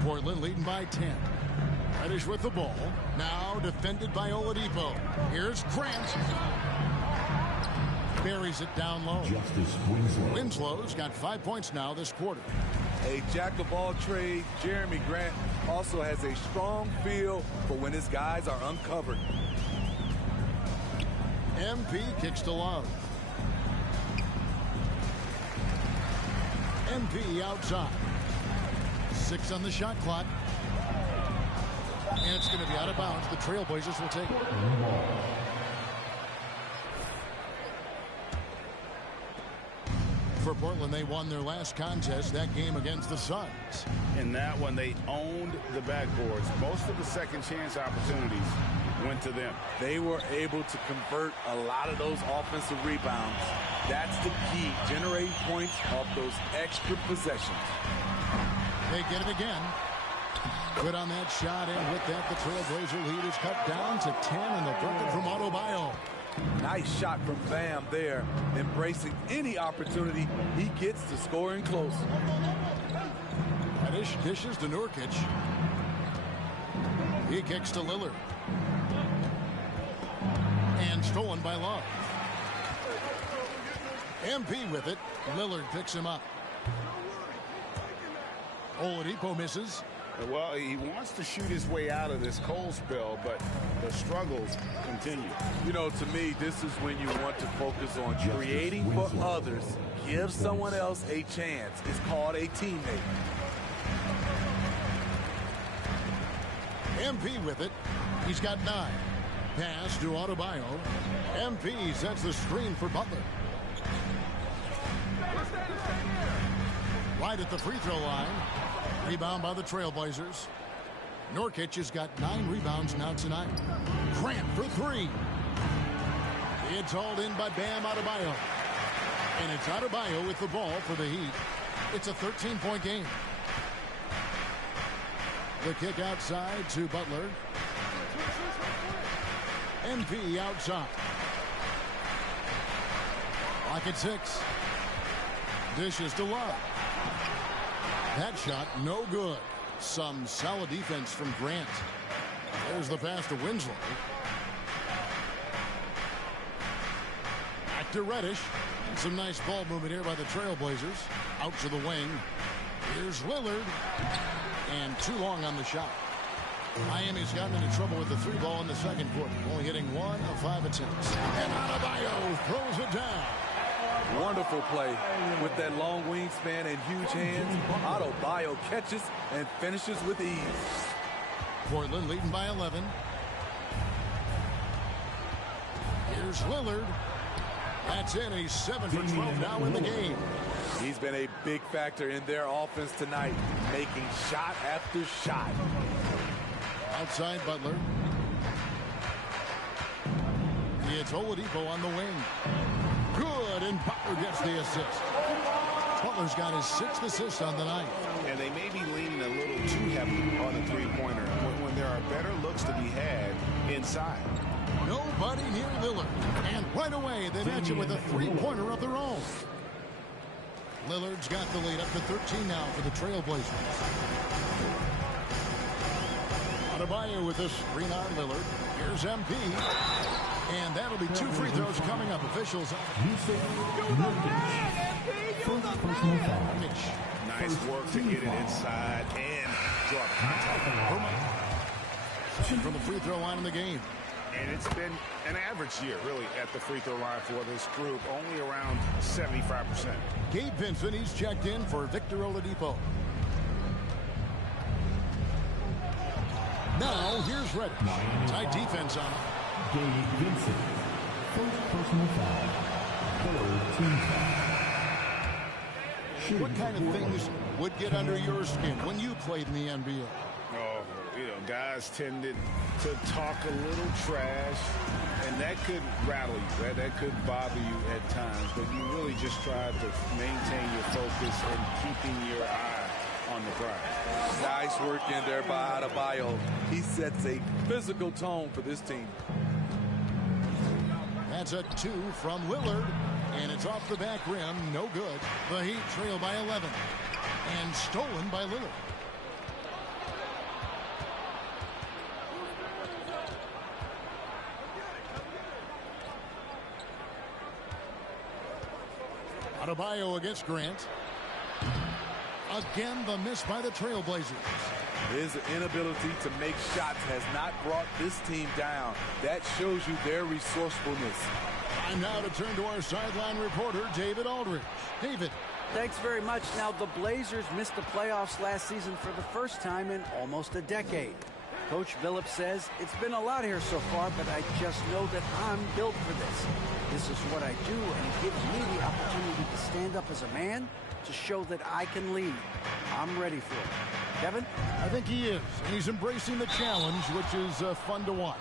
Portland leading by 10. Reddish with the ball. Now defended by Oladipo. Here's Grant. Buries it down low. Winslow's got 5 points now this quarter. A jack-of-all trades, Jeremy Grant also has a strong feel for when his guys are uncovered. MP kicks to Love. MP outside. 6 on the shot clock. And it's going to be out of bounds. The Trailblazers will take it. For Portland, they won their last contest, that game against the Suns. In that one, they owned the backboards. Most of the second chance opportunities went to them. They were able to convert a lot of those offensive rebounds. That's the key, generating points off those extra possessions. They get it again. Good on that shot, and with that, the Trailblazer lead is cut down to 10 in the bucket from Adebayo. Nice shot from Bam there, embracing any opportunity he gets to scoring close. Reddish dishes to Nurkic. He kicks to Lillard. And stolen by Love. MP with it. Lillard picks him up. Oladipo misses. Well, he wants to shoot his way out of this cold spell, but the struggles continue. You know, to me, this is when you want to focus on creating for others. Give someone else a chance. It's called a teammate. MP with it. He's got 9. Pass to Adebayo. MP sets the screen for Butler. Right at the free throw line. Rebound by the Trailblazers. Nurkic has got 9 rebounds now tonight. Grant for 3. It's hauled in by Bam Adebayo. And it's Adebayo with the ball for the Heat. It's a 13-point game. The kick outside to Butler. MP outside. Clock at 6. Dishes to Love. That shot, no good. Some solid defense from Grant. There's the pass to Winslow. Back to Reddish. Some nice ball movement here by the Trailblazers. Out to the wing. Here's Lillard. And too long on the shot. Miami's gotten into trouble with the 3 ball in the second quarter. Only hitting 1 of 5 attempts. And Adebayo throws it down. Wonderful play. With that long wingspan and huge hands, Adebayo catches and finishes with ease. Portland leading by 11. Here's Lillard. That's in. He's 7 for 12 now in the game. He's been a big factor in their offense tonight, making shot after shot. Outside Butler. It's Oladipo on the wing. Good, and Butler gets the assist. Butler's got his 6th assist on the night. And they may be leaning a little too heavily on the three-pointer when there are better looks to be had inside. Nobody near Lillard. And right away, they match it with a 3-pointer of their own. Lillard's got the lead up to 13 now for the Trailblazers. Adebayo with this screen on Lillard. Here's MP. And that'll be 2 free throws coming up. Officials. Nice work to get it inside and draw the contact. From the free throw line in the game. And it's been an average year, really, at the free throw line for this group. Only around 75%. Gabe Vincent, he's checked in for Victor Oladipo. Now, here's Reddish. Tight defense on him. Gabe Vincent. First personal foul. Third team foul. What kind of things would get under your skin when you played in the NBA? Oh, guys tended to talk a little trash, and that could rattle you. That could bother you at times, but you really just try to maintain your focus and keeping your eye on the prize. Nice work in there by Adebayo. He sets a physical tone for this team. That's a 2 from Lillard, and it's off the back rim. No good. The Heat trail by 11, and stolen by Lillard. Adebayo against Grant. Again, the miss by the Trailblazers. His inability to make shots has not brought this team down. That shows you their resourcefulness. Time now to turn to our sideline reporter, David Aldridge. David. Thanks very much. Now, the Blazers missed the playoffs last season for the first time in almost a decade. Coach Billups says, it's been a lot here so far, but I just know that I'm built for this. This is what I do, and it gives me the opportunity to stand up as a man to show that I can lead. I'm ready for it. Kevin? I think he is. He's embracing the challenge, which is fun to watch.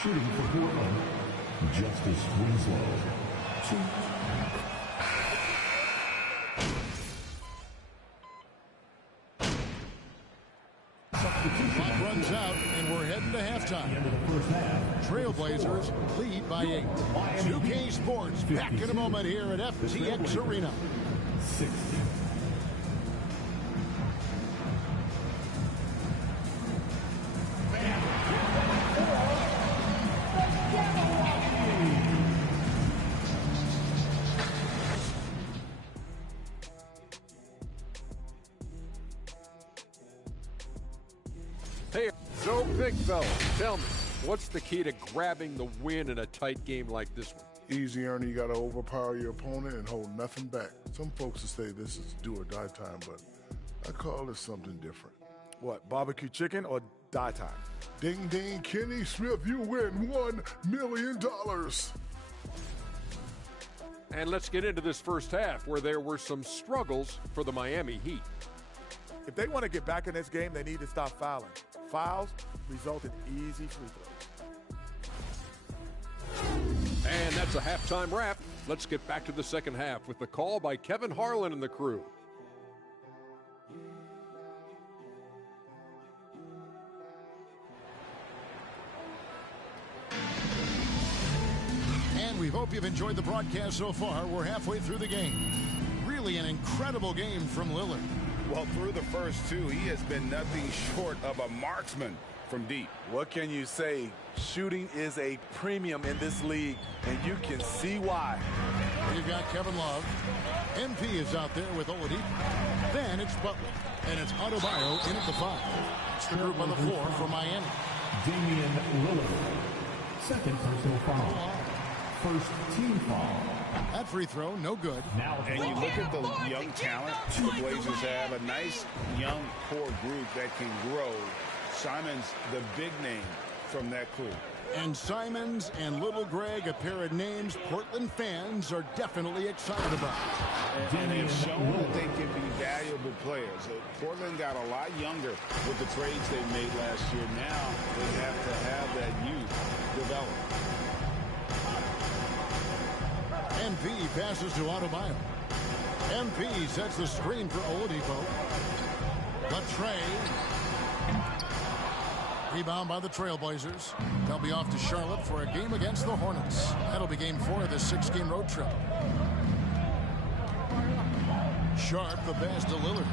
Shooting for Portland, Justice Winslow. 2. Clock runs out, and we're heading to halftime. Trailblazers lead by 8. 2K Sports back in a moment here at FTX Arena. 60. Hey, so big fella, tell me, what's the key to grabbing the win in a tight game like this one? Easy, Ernie. You got to overpower your opponent and hold nothing back. Some folks will say this is do or die time, but I call this something different. What, barbecue chicken or die time? Ding, ding, Kenny Smith, you win $1 million. And let's get into this first half where there were some struggles for the Miami Heat. If they want to get back in this game, they need to stop fouling. Fouls result in easy free throws. And that's a halftime wrap. Let's get back to the second half with the call by Kevin Harlan and the crew. And we hope you've enjoyed the broadcast so far. We're halfway through the game. Really an incredible game from Lillard. Well, through the first two, he has been nothing short of a marksman from deep. What can you say? Shooting is a premium in this league, and you can see why. You've got Kevin Love. MP is out there with Oladipo. Then it's Butler. And it's Adebayo in at the 5. It's the group on the floor for Miami. Damian Lillard. Second personal foul. First team foul. That free throw, no good. And you look at the young talent the Blazers have, a nice young core group that can grow. Simon's the big name from that crew. And Simons and Little Greg, a pair of names Portland fans are definitely excited about. And they've shown that they can be valuable players. Portland got a lot younger with the trades they made last year. Now they have to have that youth develop. MP passes to Adebayo. MP sets the screen for Oladipo. Latrey. Rebound by the Trailblazers. They'll be off to Charlotte for a game against the Hornets. That'll be game 4 of this 6-game road trip. Sharp, the pass to Lillard.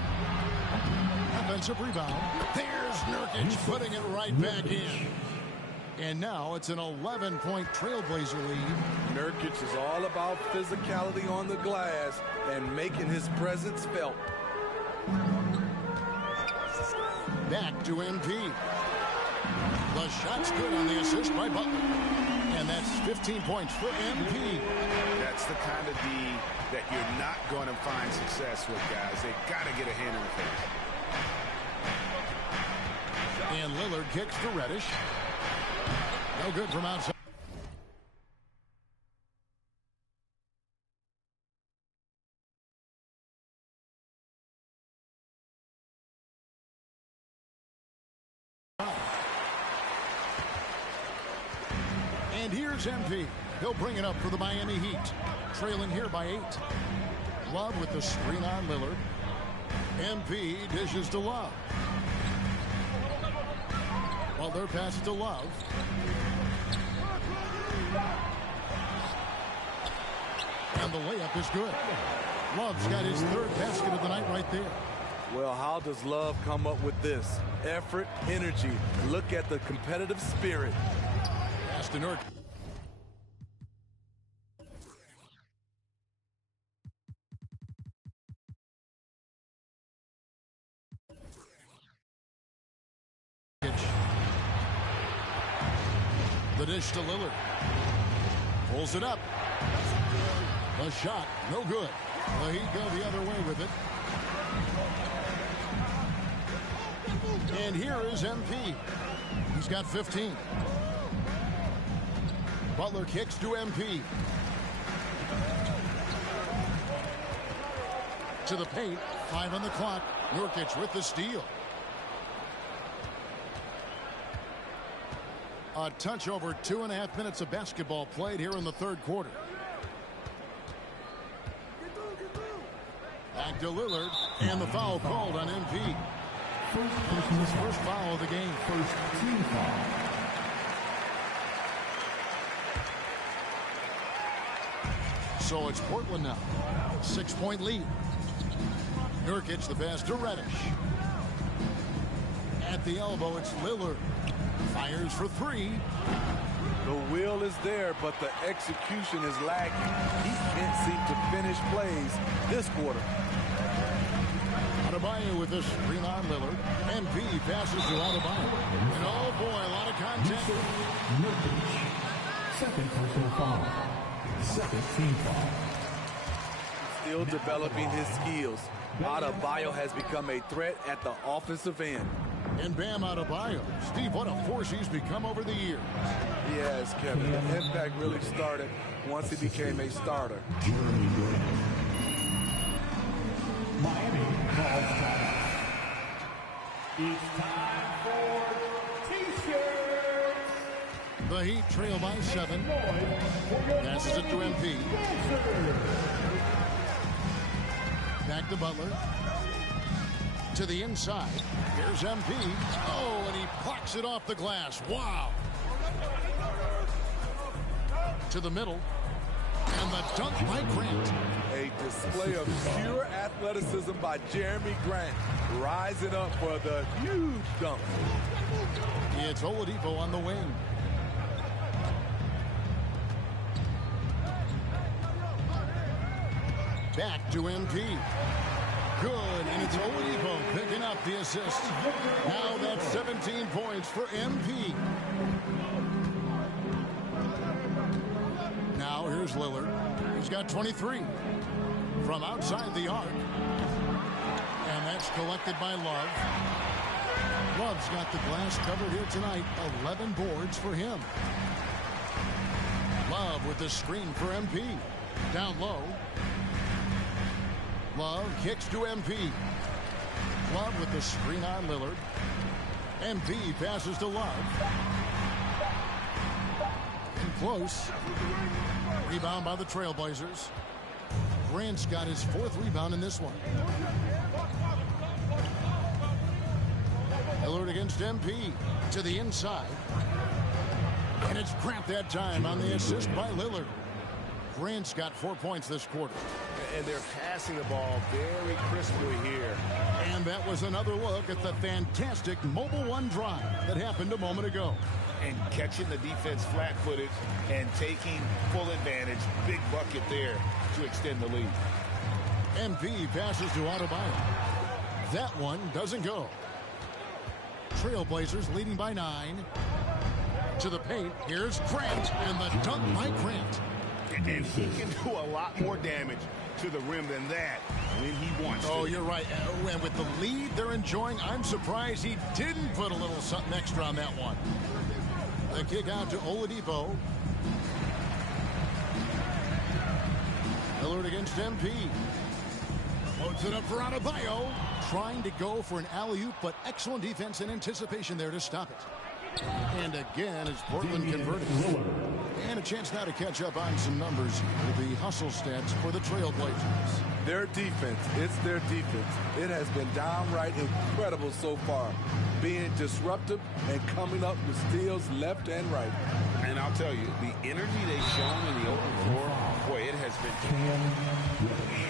Offensive rebound. There's Nurkic putting it right back in. And now it's an 11-point Trailblazer lead. Nurkic is all about physicality on the glass and making his presence felt. Back to MP. The shot's good on the assist by Butler. And that's 15 points for MP. That's the kind of D that you're not going to find success with, guys. They got to get a hand in the face. And Lillard kicks to Reddish. No good from outside. And here's MP. He'll bring it up for the Miami Heat. Trailing here by 8. Love with the screen on Lillard. MP dishes to Love. Butler passes to Love. And the layup is good. Love's got his 3rd basket of the night right there. Well, how does Love come up with this? Effort, energy. Look at the competitive spirit. Pass to Nurkic. The dish to Lillard. Pulls it up. The shot, no good. The Heat go the other way with it. And here is MP. He's got 15. Butler kicks to MP. To the paint, 5 on the clock. Nurkic with the steal. A touch over 2.5 minutes of basketball played here in the third quarter. Back to Lillard, and the foul called on MP. First foul of the game. First team foul. So it's Portland now. 6-point lead. Nurkic the pass to Reddish. At the elbow, it's Lillard. Fires for 3. The will is there, but the execution is lagging. He can't seem to finish plays this quarter. Adebayo with this screen on Lillard. MP passes to Adebayo. And oh boy, a lot of contact. Second personal foul. Second team foul. Still developing his skills. Adebayo has become a threat at the offensive end. And Bam Adebayo. Steve, what a force he's become over the years. Yes, Kevin. The impact really started once he became a starter. Jeremy Grant. Miami calls timeout. It's time for T-shirts. The Heat trail by 7. Passes it to MP. Back to Butler. To the inside. Here's MP. Oh, and he plucks it off the glass. Wow. To the middle. And the dunk by Grant. A display of pure athleticism by Jeremy Grant. Rising up for the huge dunk. It's Oladipo on the wing. Back to MP. Good, and it's Oladipo picking up the assist. Now that's 17 points for MP. Now here's Lillard. He's got 23 from outside the arc. And that's collected by Love. Love's got the glass covered here tonight. 11 boards for him. Love with the screen for MP. Down low. Love kicks to MP. Love with the screen on Lillard. MP passes to Love. And close. Rebound by the Trailblazers. Grant's got his 4th rebound in this one. Lillard against MP. To the inside. And it's Grant that time on the assist by Lillard. Grant's got 4 points this quarter. And they're passing the ball very crisply here. And that was another look at the fantastic Mobile One drive that happened a moment ago. And catching the defense flat-footed and taking full advantage. Big bucket there to extend the lead. MP passes to Adebayo. That one doesn't go. Trailblazers leading by 9. To the paint. Here's Grant. And the dunk by Grant. And he can do a lot more damage to the rim than that when he wants to. Oh, you're right. And with the lead they're enjoying, I'm surprised he didn't put a little something extra on that one. The kick out to Oladipo. Lillard against MP. Loads it up for Adebayo. Trying to go for an alley-oop, but excellent defense and anticipation there to stop it. And again, as Portland converted. And a chance now to catch up on some numbers with the hustle stats for the Trailblazers. Their defense, it's their defense. It has been downright incredible so far. Being disruptive and coming up with steals left and right. And I'll tell you, the energy they've shown in the open floor, boy, it has been. Cam Reddish.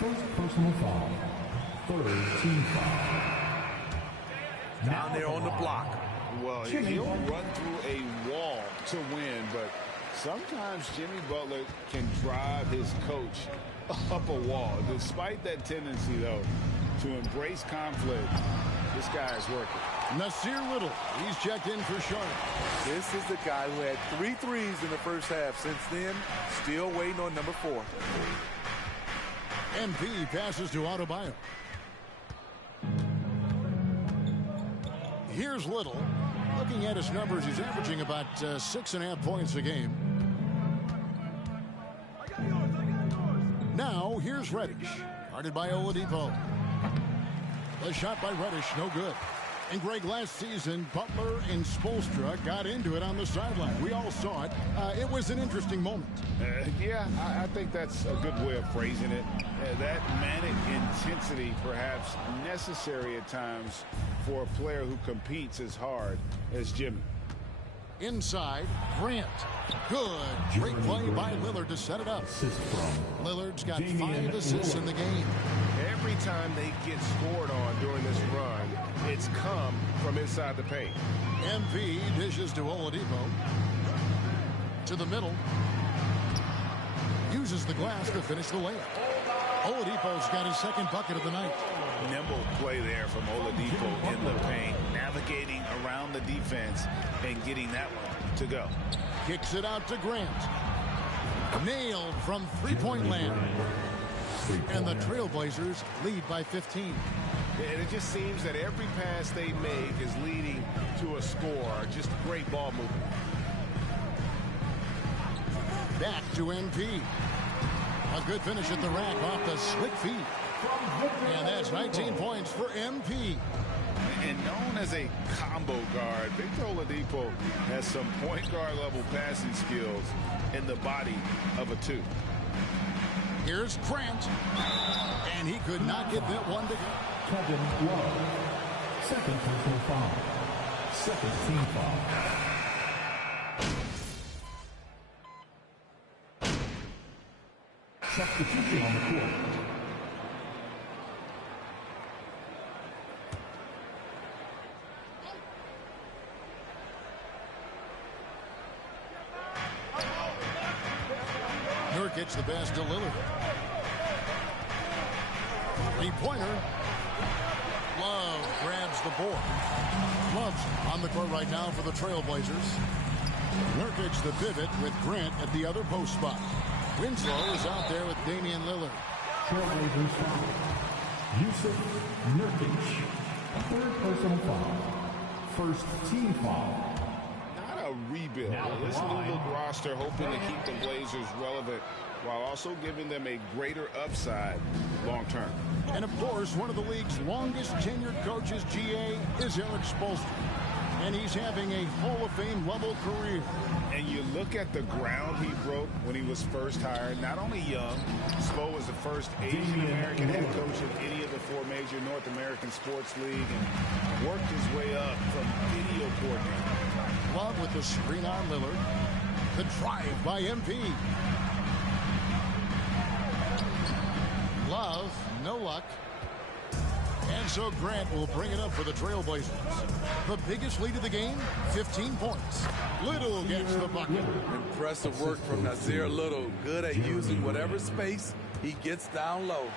First personal foul. Third team foul. Down there on the block. Well, he'll run through a wall to win, but sometimes Jimmy Butler can drive his coach up a wall. Despite that tendency, though, to embrace conflict, This guy is working. Nasir Little, he's checked in for Charlotte. This is the guy who had 3 threes in the first half. Since then, still waiting on number 4. MP passes to Adebayo. Here's Little. Looking at his numbers, he's averaging about 6.5 points a game. Now, here's Reddish. Guarded by Oladipo. The shot by Reddish, no good. And Greg, last season, Butler and Spoelstra got into it on the sideline. We all saw it. It was an interesting moment. Yeah, I think that's a good way of phrasing it. That manic intensity, perhaps necessary at times for a player who competes as hard as Jimmy. Inside, Grant. Good. Great play by Lillard to set it up. Lillard's got 5 assists in the game. Every time they get scored on during this run, it's come from inside the paint. MP dishes to Oladipo. To the middle. Uses the glass to finish the layup. Oladipo's got his second bucket of the night. Nimble play there from Oladipo in the paint, navigating around the defense and getting that one to go. Kicks it out to Grant. Nailed from three-point land. And the Trailblazers lead by 15. And it just seems that every pass they make is leading to a score. Just great ball movement. Back to MP. A good finish at the rack off the slick feet. And that's 19 points for MP. And known as a combo guard, Victor Oladipo has some point guard level passing skills in the body of a 2. Here's Grant. And he could not get that one to go. Kevin Love. Second personal foul. Second team foul. Substitution on the court. Nurkic the pass to Lillard. Three-pointer. Love grabs the board. Love's on the court right now for the Trailblazers. Nurkic the pivot with Grant at the other post spot. Winslow is out there with Damian Lillard. Trailblazers foul. Yusuf Nurkic. Third personal foul. First team foul. Not a rebuild. This new look roster hoping to keep the Blazers relevant while also giving them a greater upside long term. And of course, one of the league's longest tenured coaches, GA, is Eric Spoelstra. And he's having a Hall of Fame level career. And you look at the ground he broke when he was first hired. Not only young, Spo was the first Asian-American head coach in any of the 4 major North American sports league and worked his way up from video coordinator. Love with the screen on Lillard. The drive by MP. Love, no luck. And so Grant will bring it up for the Trailblazers. The biggest lead of the game, 15 points. Little gets the bucket. Impressive work from Nasir Little. Good at using whatever space he gets down low.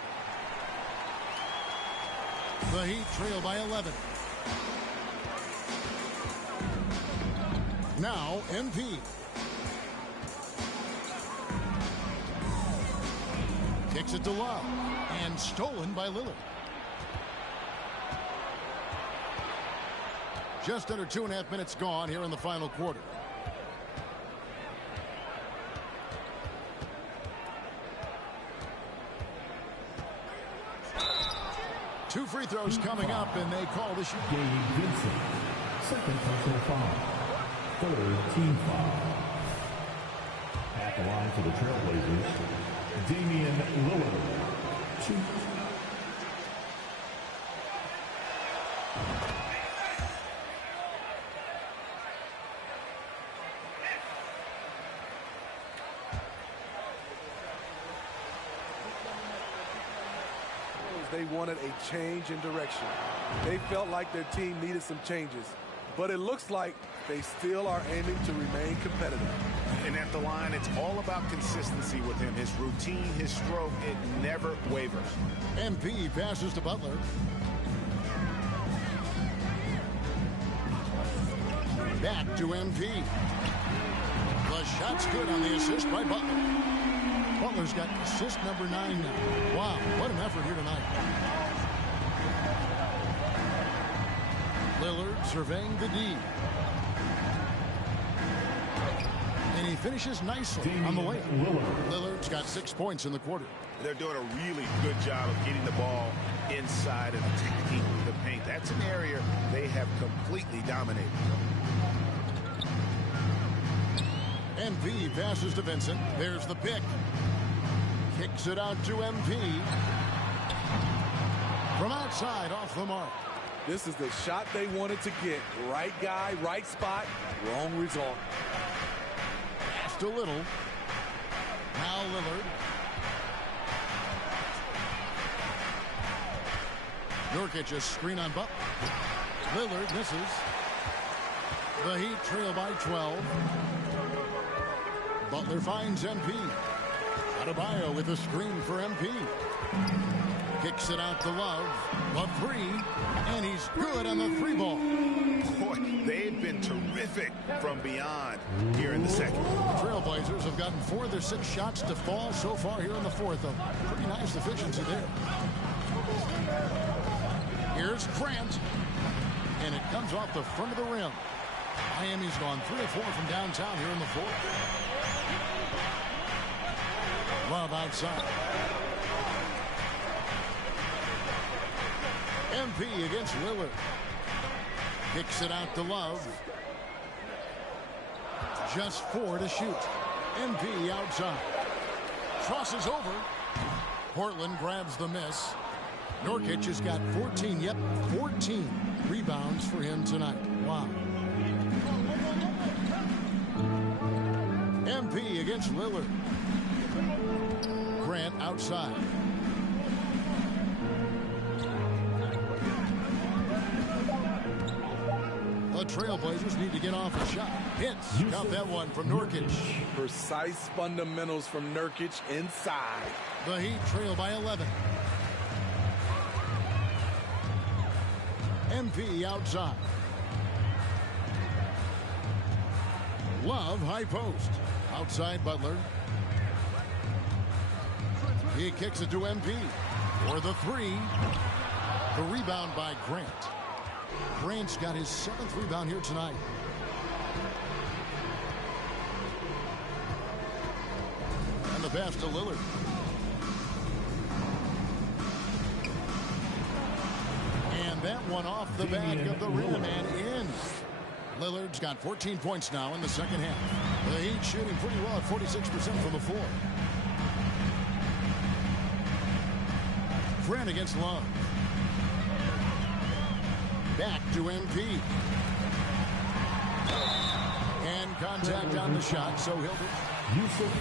The Heat trail by 11. Now MP. Kicks it to Love. And stolen by Lillard. Just under 2.5 minutes gone here in the final quarter. Two free throws coming up, and they call the shot. Gabe Vincent. Second personal foul. Third team foul. At the line for the Trailblazers, Damian Lillard. 2. They wanted a change in direction. They felt like their team needed some changes. But it looks like they still are aiming to remain competitive. And at the line, it's all about consistency with him. His routine, his stroke, it never wavers. MP passes to Butler. Back to MP. The shot's good on the assist by Butler. Butler's got assist number 9 now. Wow, what an effort here tonight. Lillard surveying the D. And he finishes nicely on the way. Lillard's got 6 points in the quarter. They're doing a really good job of getting the ball inside and attacking the paint. That's an area they have completely dominated. MP passes to Vincent. There's the pick. Kicks it out to MP. From outside, off the mark. This is the shot they wanted to get. Right guy, right spot, wrong result. Passed a little. Now Lillard. Nurkic a screen on Butler. Lillard misses. The Heat trail by 12. Butler finds MP. Adebayo with a screen for MP. Kicks it out to Love. Love 3. And he's good on the 3 ball. Boy, they've been terrific from beyond here in the second. The Trailblazers have gotten 4 of their 6 shots to fall so far here in the fourth. A pretty nice efficiency there. Here's Grant. And it comes off the front of the rim. Miami's gone 3 of 4 from downtown here in the fourth. Love outside. MP against Lillard. Kicks it out to Love. Just 4 to shoot. MP outside. Crosses over. Portland grabs the miss. Nurkic has got 14, 14 rebounds for him tonight. Wow. MP against Lillard. Grant outside. The Trailblazers need to get off a shot. Hits. Got that one from Nurkic. Precise fundamentals from Nurkic inside. The Heat trail by 11. MP outside. Love high post. Outside Butler. He kicks it to MP for the 3. The rebound by Grant. Grant's got his 7th rebound here tonight. And the pass to Lillard. And that one off the back of the rim and in. Lillard's got 14 points now in the second half. The Heat shooting pretty well at 46% from the floor. Grant against Love. Back to MP. And contact on the shot, so he'll be. Yusuf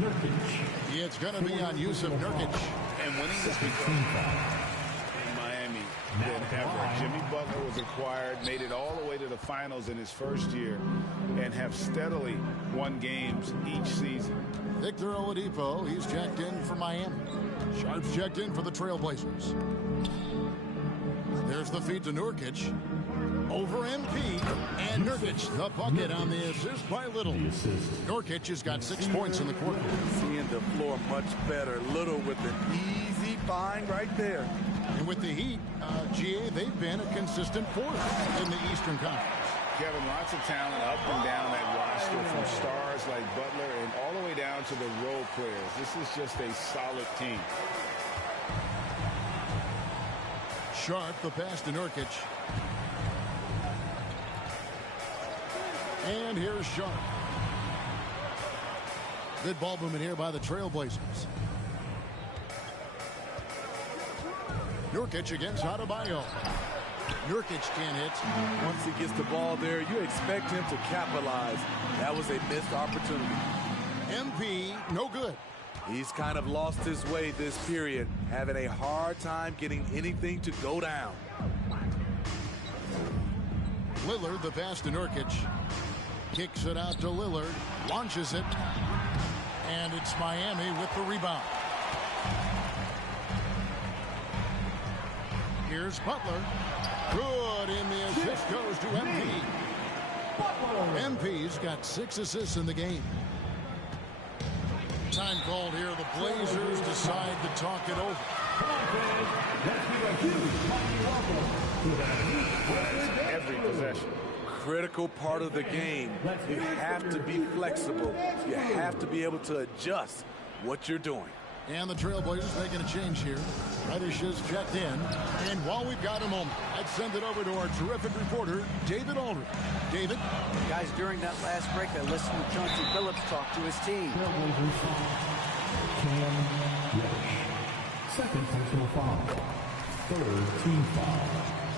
Nurkic. It's going to be on Yusuf Nurkic. And winning this become in Miami than ever. Jimmy Butler was acquired, made it all the way to the finals in his first year, and have steadily won games each season. Victor Oladipo, he's checked in for Miami. Sharp's checked in for the Trailblazers. There's the feed to Nurkic. Over MP. And Nurkic, the bucket on the assist by Little. Nurkic has got 6 points in the quarter. Seeing the floor much better. Little with an easy find right there. And with the Heat, GA, they've been a consistent force in the Eastern Conference. Kevin, lots of talent up and down that roster, from stars like Butler and all the way down to the role players. This is just a solid team. Sharp, the pass to Nurkic. And here's Sharp. Good ball movement here by the Trailblazers. Nurkic against Adebayo. Nurkic can't hit. Once he gets the ball there, you expect him to capitalize. That was a missed opportunity. MP, no good. He's kind of lost his way this period, having a hard time getting anything to go down. Lillard, the pass to Nurkic. Kicks it out to Lillard. Launches it. And it's Miami with the rebound. Here's Butler. Good, and the assist goes to MP. MP's got 6 assists in the game. Time called here. The Blazers decide to talk it over. Every possession. Critical part of the game. You have to be flexible. You have to be able to adjust what you're doing. And the Trailblazers making a change here. Reddish has checked in. And while we've got a moment, I'd send it over to our terrific reporter, David Aldridge. David? Guys, during that last break, I listened to Chauncey Billups talk to his team. Cam Reddish. Second personal foul. Third team foul.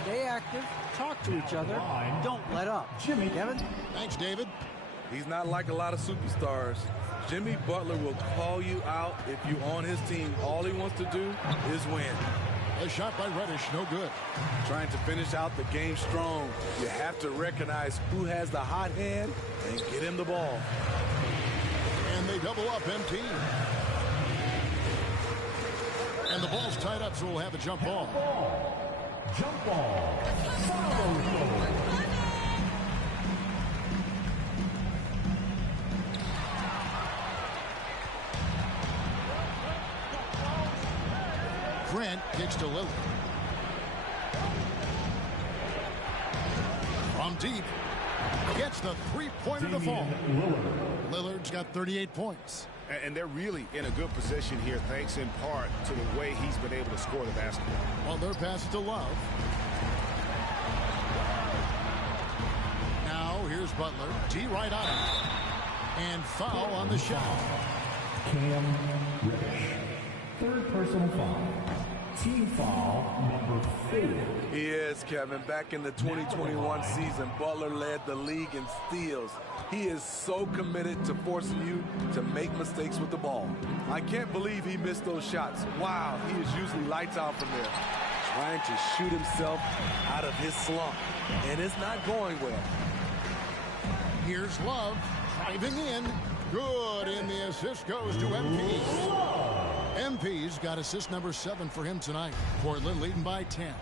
Stay active, talk to each other, don't let up. Jimmy. Kevin? Thanks, David. He's not like a lot of superstars. Jimmy Butler will call you out if you're on his team. All he wants to do is win. A shot by Reddish, no good. Trying to finish out the game strong. You have to recognize who has the hot hand and get him the ball. And they double up MP. And the ball's tied up, so we'll have a jump ball. Jump ball. Grant kicks to Lillard. From deep. Gets the three-pointer to fall. Lillard's got 38 points. And they're really in a good position here, thanks in part to the way he's been able to score the basketball. Well, their pass to Love. Now, here's Butler. D right on it. And foul on the shot. Cam Reddish. Third personal foul. Team foul number 4. He is, Kevin. Back in the 2021 season, Butler led the league in steals. He is so committed to forcing you to make mistakes with the ball. I can't believe he missed those shots. Wow, he is usually lights out from there. Trying to shoot himself out of his slump. And it's not going well. Here's Love driving in. Good, and the assist goes to MP. MP's got assist number 7 for him tonight. Portland leading by 10.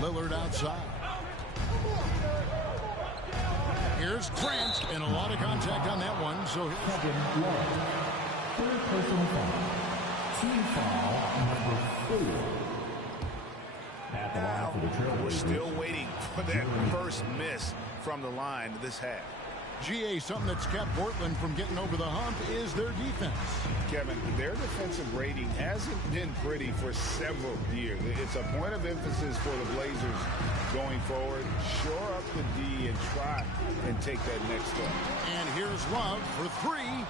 Lillard outside. Here's Grant, and a lot of contact on that one. So Kevin Love. Third personal foul. Team foul number 4. At the line for the Trailblazers. We're still waiting for that first miss from the line this half. GA, something that's kept Portland from getting over the hump is their defense. Kevin, their defensive rating hasn't been pretty for several years. It's a point of emphasis for the Blazers going forward. Shore up the D and try and take that next step. And here's Love for 3.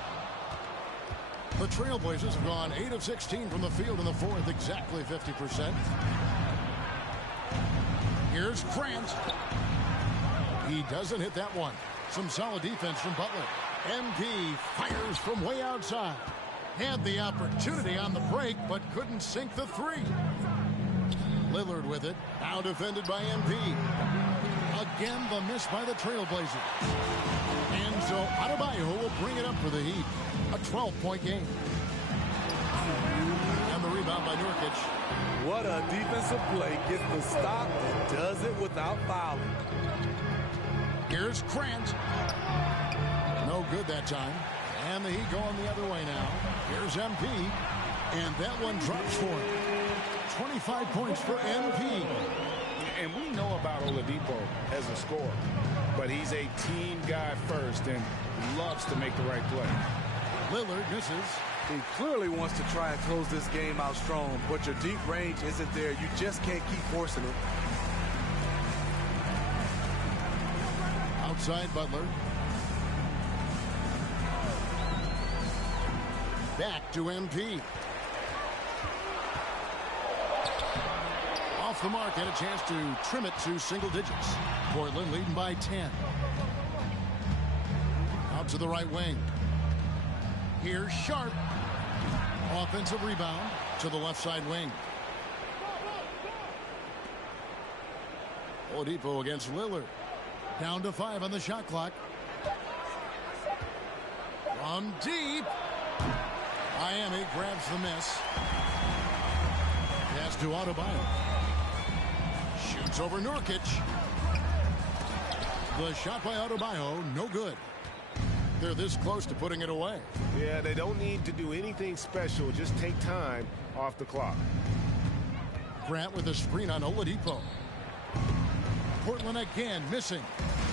The Trailblazers have gone 8 of 16 from the field in the fourth, exactly 50%. Here's Grant. He doesn't hit that one. Some solid defense from Butler. MP fires from way outside. Had the opportunity on the break, but couldn't sink the 3. Lillard with it. Now defended by MP. Again, the miss by the Trailblazers. And so Adebayo will bring it up for the Heat. A 12-point game. And the rebound by Nurkic. What a defensive play. Gets the stop and does it without fouling. Here's Grant. No good that time. And the Heat going the other way now. Here's MP. And that one drops for him. 25 points for MP. And we know about Oladipo as a scorer. But he's a team guy first and loves to make the right play. Lillard misses. He clearly wants to try and close this game out strong, but your deep range isn't there. You just can't keep forcing it. Outside Butler. Back to MP. Off the mark, had a chance to trim it to single digits. Portland leading by 10. Out to the right wing. Here's Sharp. Offensive rebound to the left side wing. Oladipo against Lillard. Down to 5 on the shot clock. From deep. Miami grabs the miss. Pass to Adebayo. Shoots over Nurkic. The shot by Adebayo, no good. They're this close to putting it away. Yeah, they don't need to do anything special. Just take time off the clock. Grant with a screen on Oladipo. Portland again missing.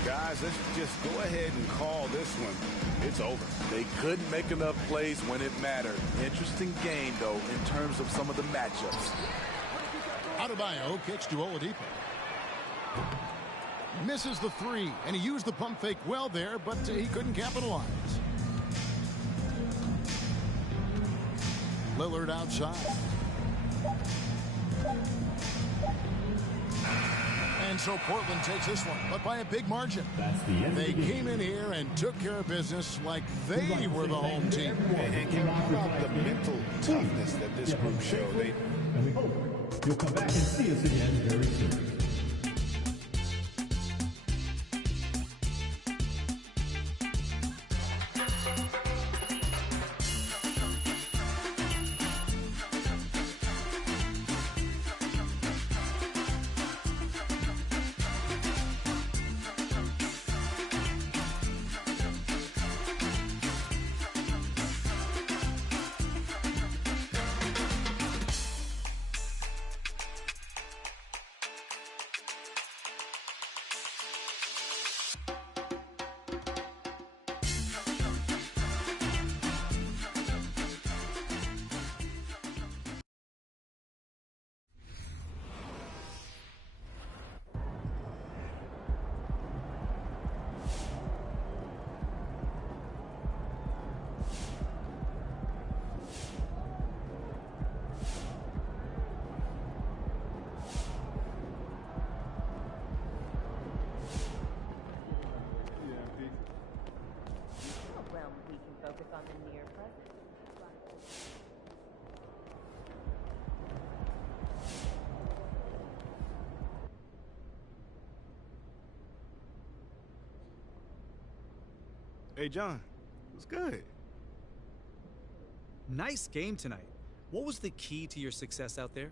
Guys, let's just go ahead and call this one. It's over. They couldn't make enough plays when it mattered. Interesting game, though, in terms of some of the matchups. Adebayo kicks to Oladipo. Misses the three, and he used the pump fake well there, but he couldn't capitalize. Lillard outside. And so Portland takes this one, but by a big margin. They came in here and took care of business like they were the home team. And how about the mental toughness that this group showed? And we hope you'll come back and see us again very soon. Hey, John, what's good? Nice game tonight. What was the key to your success out there?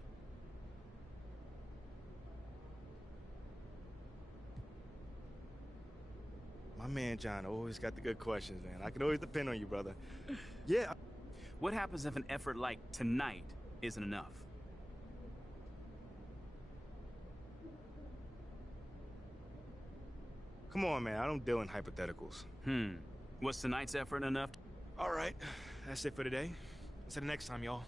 My man John always got the good questions, man. I can always depend on you, brother. Yeah. What happens if an effort like tonight isn't enough? Come on, man. I don't deal in hypotheticals. Was tonight's effort enough? All right. That's it for today. Until the next time, y'all.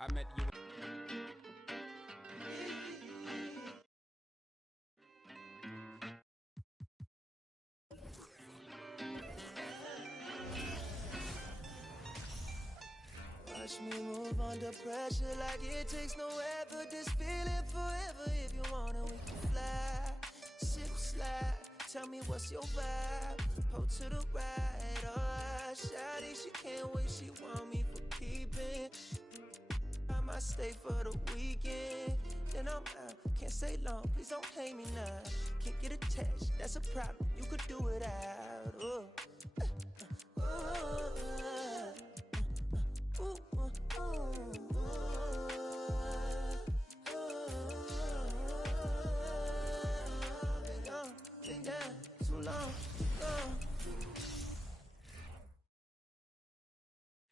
I met you. Watch me move under pressure like it takes no effort. This feeling forever. If you want it, we can fly. Sip, slide. Tell me what's your vibe. Pull to the right. Oh, shawty, she can't wait. She want me for keeping. I might stay for the weekend. Then I'm out. Can't stay long. Please don't hate me now. Can't get attached. That's a problem. You could do it out. Ooh.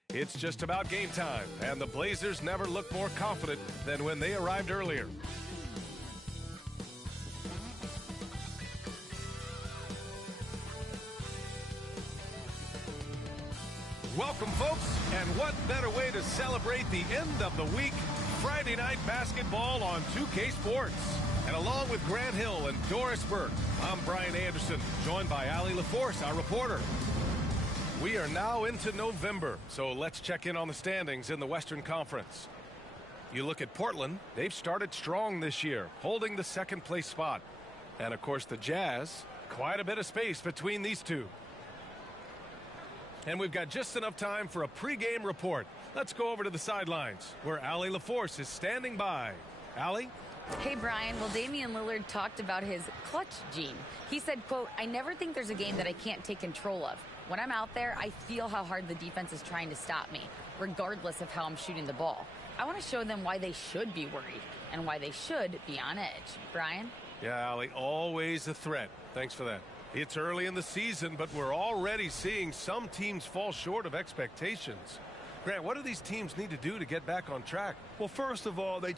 It's just about game time, and the Blazers never looked more confident than when they arrived earlier. Welcome, folks, and what better way to celebrate the end of the week? Friday night basketball on 2K Sports. And along with Grant Hill and Doris Burke, I'm Brian Anderson, joined by Allie LaForce, our reporter. We are now into November, so let's check in on the standings in the Western Conference. You look at Portland, they've started strong this year, holding the second-place spot. And, of course, the Jazz, quite a bit of space between these two. And we've got just enough time for a pregame report. Let's go over to the sidelines, where Allie LaForce is standing by. Allie? Hey, Brian. Well, Damian Lillard talked about his clutch gene. He said, quote, "I never think there's a game that I can't take control of. When I'm out there, I feel how hard the defense is trying to stop me, regardless of how I'm shooting the ball. I want to show them why they should be worried and why they should be on edge." Brian? Yeah, Allie, always a threat. Thanks for that. It's early in the season, but we're already seeing some teams fall short of expectations. Grant, what do these teams need to do to get back on track? Well, first of all, they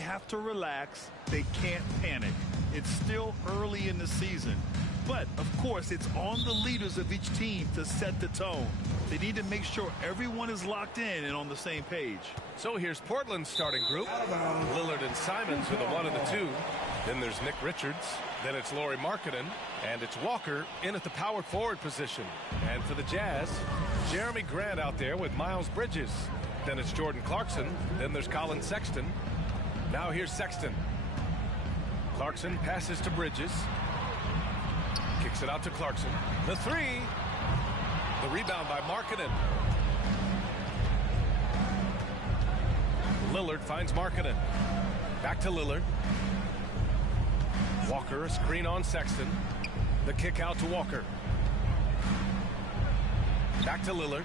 have to relax. They can't panic. It's still early in the season. But, of course, it's on the leaders of each team to set the tone. They need to make sure everyone is locked in and on the same page. So here's Portland's starting group. Lillard and Simons are the 1 and the 2. Then there's Nick Richards. Then it's Lauri Markkanen. And it's Walker in at the power forward position. And for the Jazz, Jeremy Grant out there with Miles Bridges. Then it's Jordan Clarkson. Then there's Colin Sexton. Now here's Sexton. Clarkson passes to Bridges. Kicks it out to Clarkson. The three. The rebound by Markkanen. Lillard finds Markkanen. Back to Lillard. Walker, a screen on Sexton. The kick out to Walker. Back to Lillard.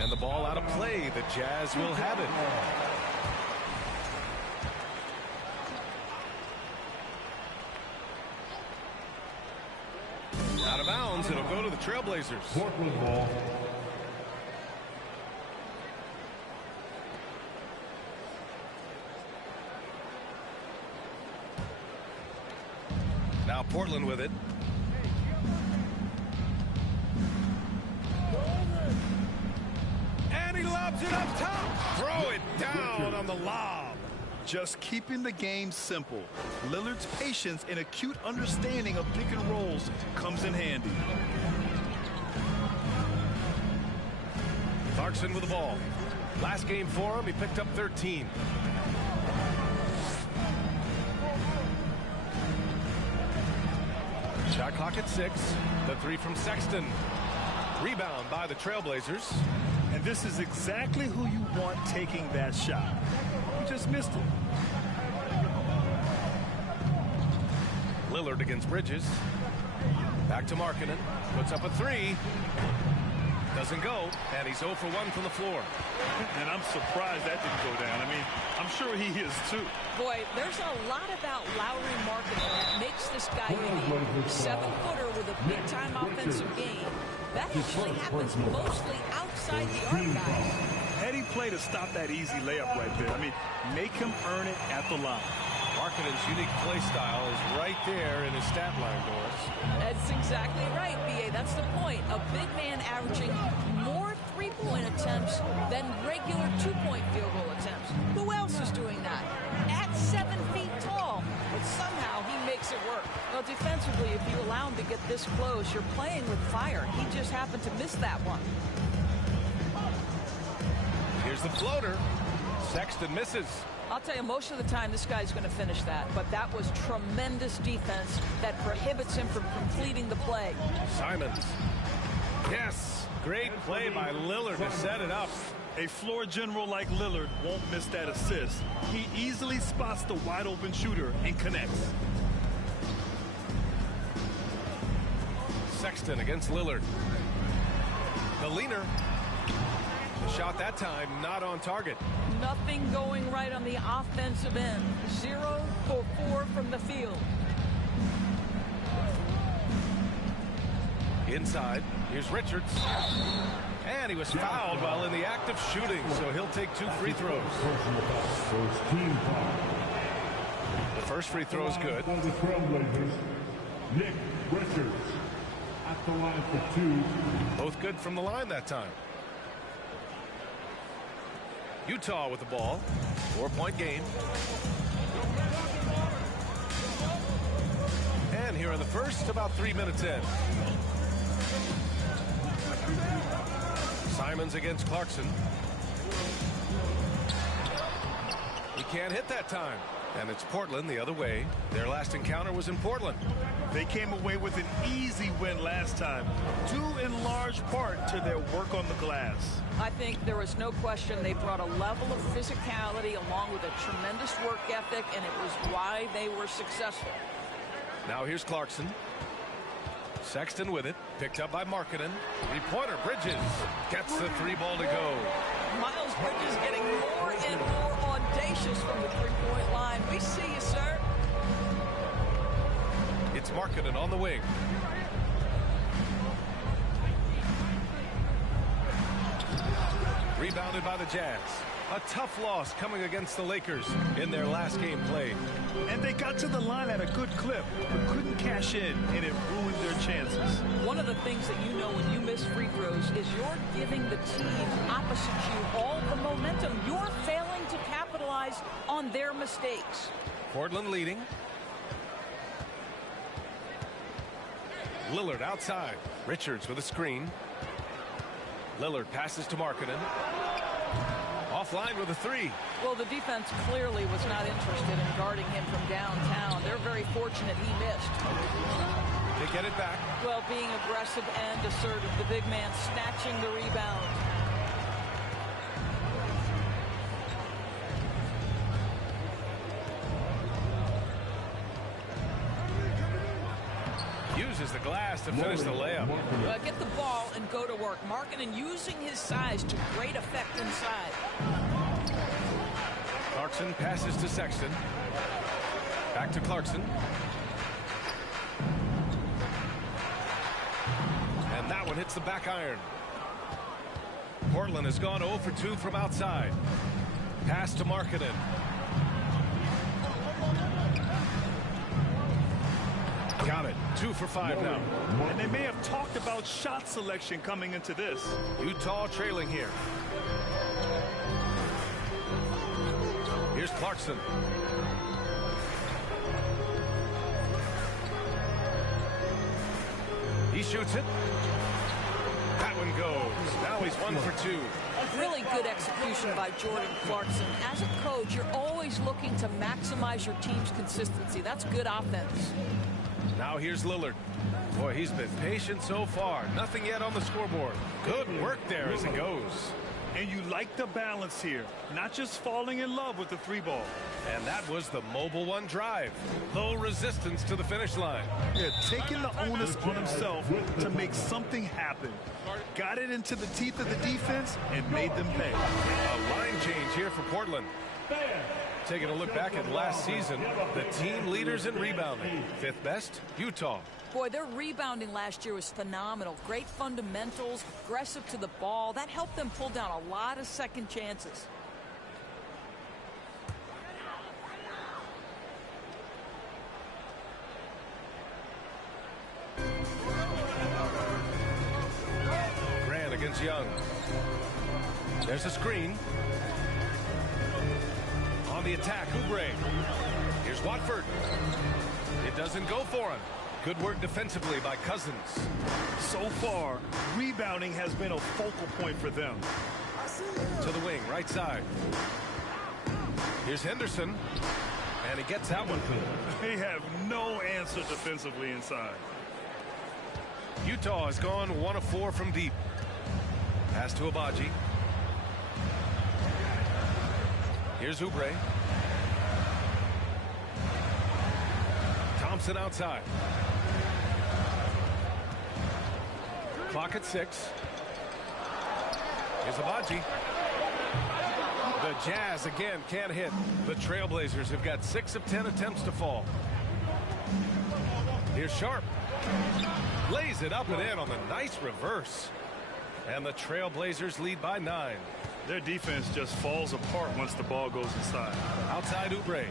And the ball out of play. The Jazz will have it. Out of bounds, it'll go to the Trailblazers. Portland ball. Now Portland with it. And he lobs it up top. Throw it down on the lob. Just keeping the game simple. Lillard's patience and acute understanding of pick and rolls comes in handy. Clarkson with the ball. Last game for him, he picked up 13. Shot clock at 6. The three from Sexton. Rebound by the Trailblazers. And this is exactly who you want taking that shot. You just missed it. Lillard against Bridges. Back to Markkanen. Puts up a three. Doesn't go. And he's 0 for 1 from the floor. And I'm surprised that didn't go down. I mean, I'm sure he is too. Boy, there's a lot about Lauri Markkanen that makes this guy unique. 7-footer with a big-time offensive game. That actually happens mostly outside the arc, guys. Heady play to stop that easy layup right there. I mean, make him earn it at the line. Markkanen's unique play style is right there in his stat line, Doris. That's exactly right, B.A. That's the point. A big man averaging more three-point attempts than regular two-point field goal attempts. Who else is doing that? At 7 feet tall. But somehow he makes it work. Well, defensively, if you allow him to get this close, you're playing with fire. He just happened to miss that one. the floater. Sexton misses. I'll tell you, most of the time this guy's going to finish that, but that was tremendous defense that prohibits him from completing the play. Simons. Yes, great play by Lillard to set it up. A floor general like Lillard won't miss that assist. He easily spots the wide open shooter and connects. Sexton against Lillard. The leaner. The shot that time not on target. Nothing going right on the offensive end. 0 for 4 from the field. Inside, here's Richards. And he was fouled while in the act of shooting, so he'll take 2 free throws. The first free throw is good. For the Trailblazers, Nick Richards at the line for 2. Both good from the line that time. Utah with the ball. 4-point game. And here in the first, about 3 minutes in. Simons against Clarkson. He can't hit that time. And it's Portland the other way. Their last encounter was in Portland. They came away with an easy win last time, due in large part to their work on the glass. I think there was no question they brought a level of physicality along with a tremendous work ethic, and it was why they were successful. Now here's Clarkson. Sexton with it. Picked up by Markkanen. Three-pointer. Bridges gets the 3 ball to go. Miles Bridges getting more and more audacious from the three-point line. We see you, sir. It's Markkanen on the wing. Rebounded by the Jazz. A tough loss coming against the Lakers in their last game played. And they got to the line at a good clip, but couldn't cash in, and it ruined their chances. One of the things that you know when you miss free throws is you're giving the team opposite you all the momentum. You're failing to capitalize on their mistakes. Portland leading. Lillard outside. Richards with a screen. Lillard passes to Markkanen. Offline with a 3. Well, the defense clearly was not interested in guarding him from downtown. They're very fortunate he missed. They get it back. Well, being aggressive and assertive, the big man snatching the rebound. Uses the glass to finish the layup. Get the ball and go to work. Markkanen using his size to great effect inside. Clarkson passes to Sexton. Back to Clarkson. And that one hits the back iron. Portland has gone 0 for 2 from outside. Pass to Markkanen. Got it. 2 for 5 now. And they may have talked about shot selection coming into this. Utah trailing here. Here's Clarkson. He shoots it. That one goes. Now he's 1 for 2. Really good execution by Jordan Clarkson. As a coach, you're always looking to maximize your team's consistency. That's good offense. Now here's Lillard. Boy, he's been patient so far. Nothing yet on the scoreboard. Good work there as it goes. And you like the balance here, not just falling in love with the 3 ball. And that was the mobile 1 drive. Low resistance to the finish line. Yeah, taking the onus on himself to make something happen. Got it into the teeth of the defense and made them pay. A line change here for Portland. Taking a look back at last season, the team leaders in rebounding. 5th best, Utah. Boy, their rebounding last year was phenomenal. Great fundamentals, aggressive to the ball. That helped them pull down a lot of second chances. Grant against Young. There's a screen. On the attack, Oubre. Here's Watford. It doesn't go for him. Good work defensively by Cousins. So far, rebounding has been a focal point for them. To the wing, right side. Here's Henderson. And he gets that one. They have no answer defensively inside. Utah has gone 1 of 4 from deep. Pass to Abaji. Here's Oubre. Thompson outside. Clock at 6. Here's Abaji. The Jazz again can't hit. The Trailblazers have got 6 of 10 attempts to fall. Here's Sharp. Lays it up and in on the nice reverse. And the Trailblazers lead by 9. Their defense just falls apart once the ball goes inside. Outside Oubre.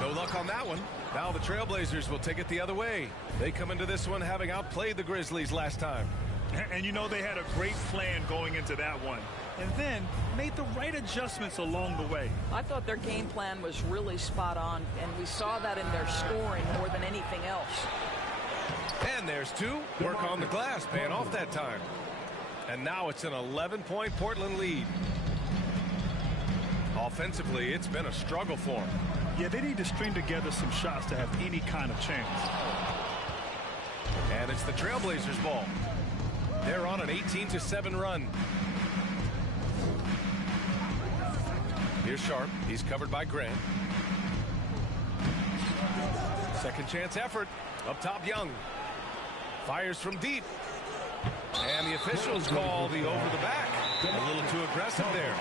No luck on that one. Now the Trailblazers will take it the other way. They come into this one having outplayed the Grizzlies last time. And you know they had a great plan going into that one. And then made the right adjustments along the way. I thought their game plan was really spot on, and we saw that in their scoring more than anything else. And there's 2. Work on the glass, paying off that time. And now it's an 11-point Portland lead. Offensively, it's been a struggle for them. Yeah, they need to string together some shots to have any kind of chance. And it's the Trailblazers' ball. They're on an 18-7 run. Here's Sharp. He's covered by Grant. Second chance effort. Up top, Young. Fires from deep. And the officials call the over the back. A little too aggressive there.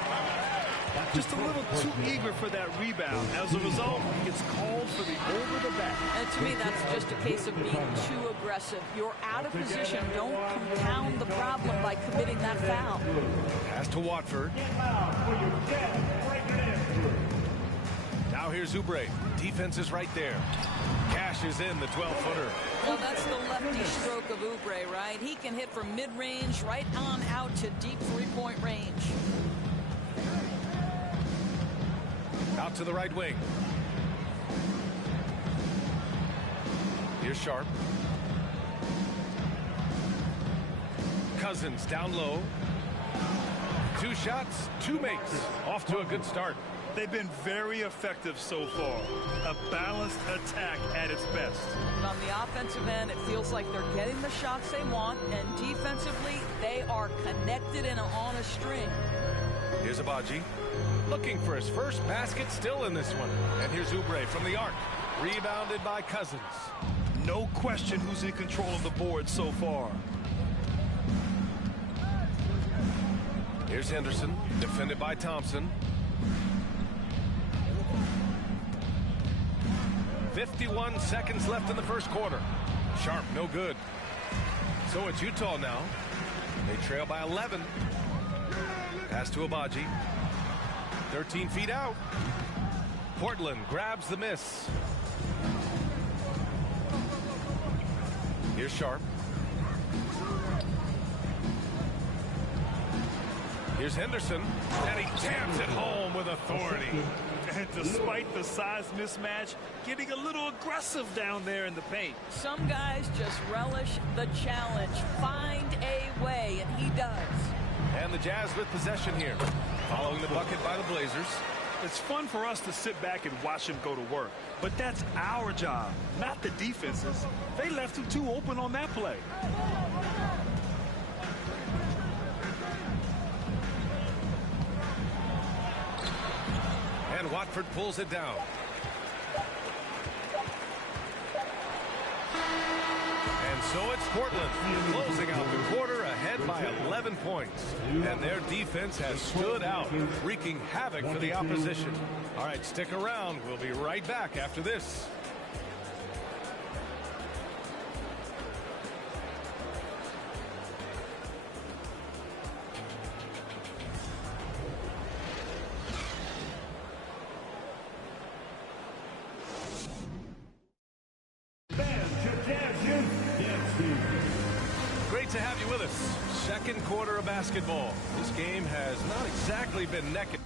Just a little too eager for that rebound. As a result, he gets called for the over the back. And to me, that's just a case of being too aggressive. You're out of position. Don't compound the problem by committing that foul. Pass to Watford. Now here's Oubre. Defense is right there. Cashes in the 12-footer. Well, that's the lefty stroke of Oubre, right? He can hit from mid-range right on out to deep three-point range. Out to the right wing. Here's Sharp. Cousins down low. 2 shots, 2 makes. Off to a good start. They've been very effective so far. A balanced attack at its best. And on the offensive end, it feels like they're getting the shots they want, and defensively, they are connected and on a string. Here's Abaji. Looking for his first basket, still in this one. And here's Oubre from the arc. Rebounded by Cousins. No question who's in control of the board so far. Here's Henderson, defended by Thompson. 51 seconds left in the first quarter. Sharp, no good. So it's Utah now. They trail by 11. Pass to Abaji. 13 feet out. Portland grabs the miss. Here's Sharp. Here's Henderson. And he jams it home with authority. And despite the size mismatch, getting a little aggressive down there in the paint. Some guys just relish the challenge. Find a way, and he does. And the Jazz with possession here. Following the bucket by the Blazers. It's fun for us to sit back and watch him go to work. But that's our job, not the defense's. They left him too open on that play. And Watford pulls it down. And so it's Portland closing out the quarter ahead by 11 points. And their defense has stood out, wreaking havoc for the opposition. All right, stick around. We'll be right back after this. Great to have you with us. Second quarter of basketball. This game has not exactly been neck and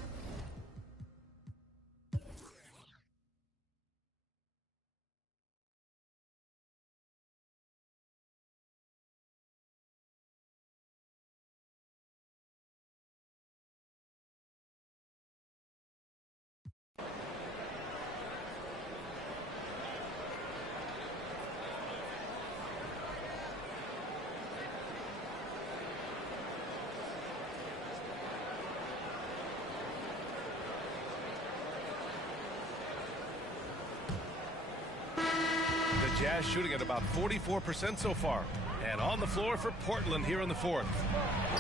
Jazz shooting at about 44% so far. And on the floor for Portland here in the fourth.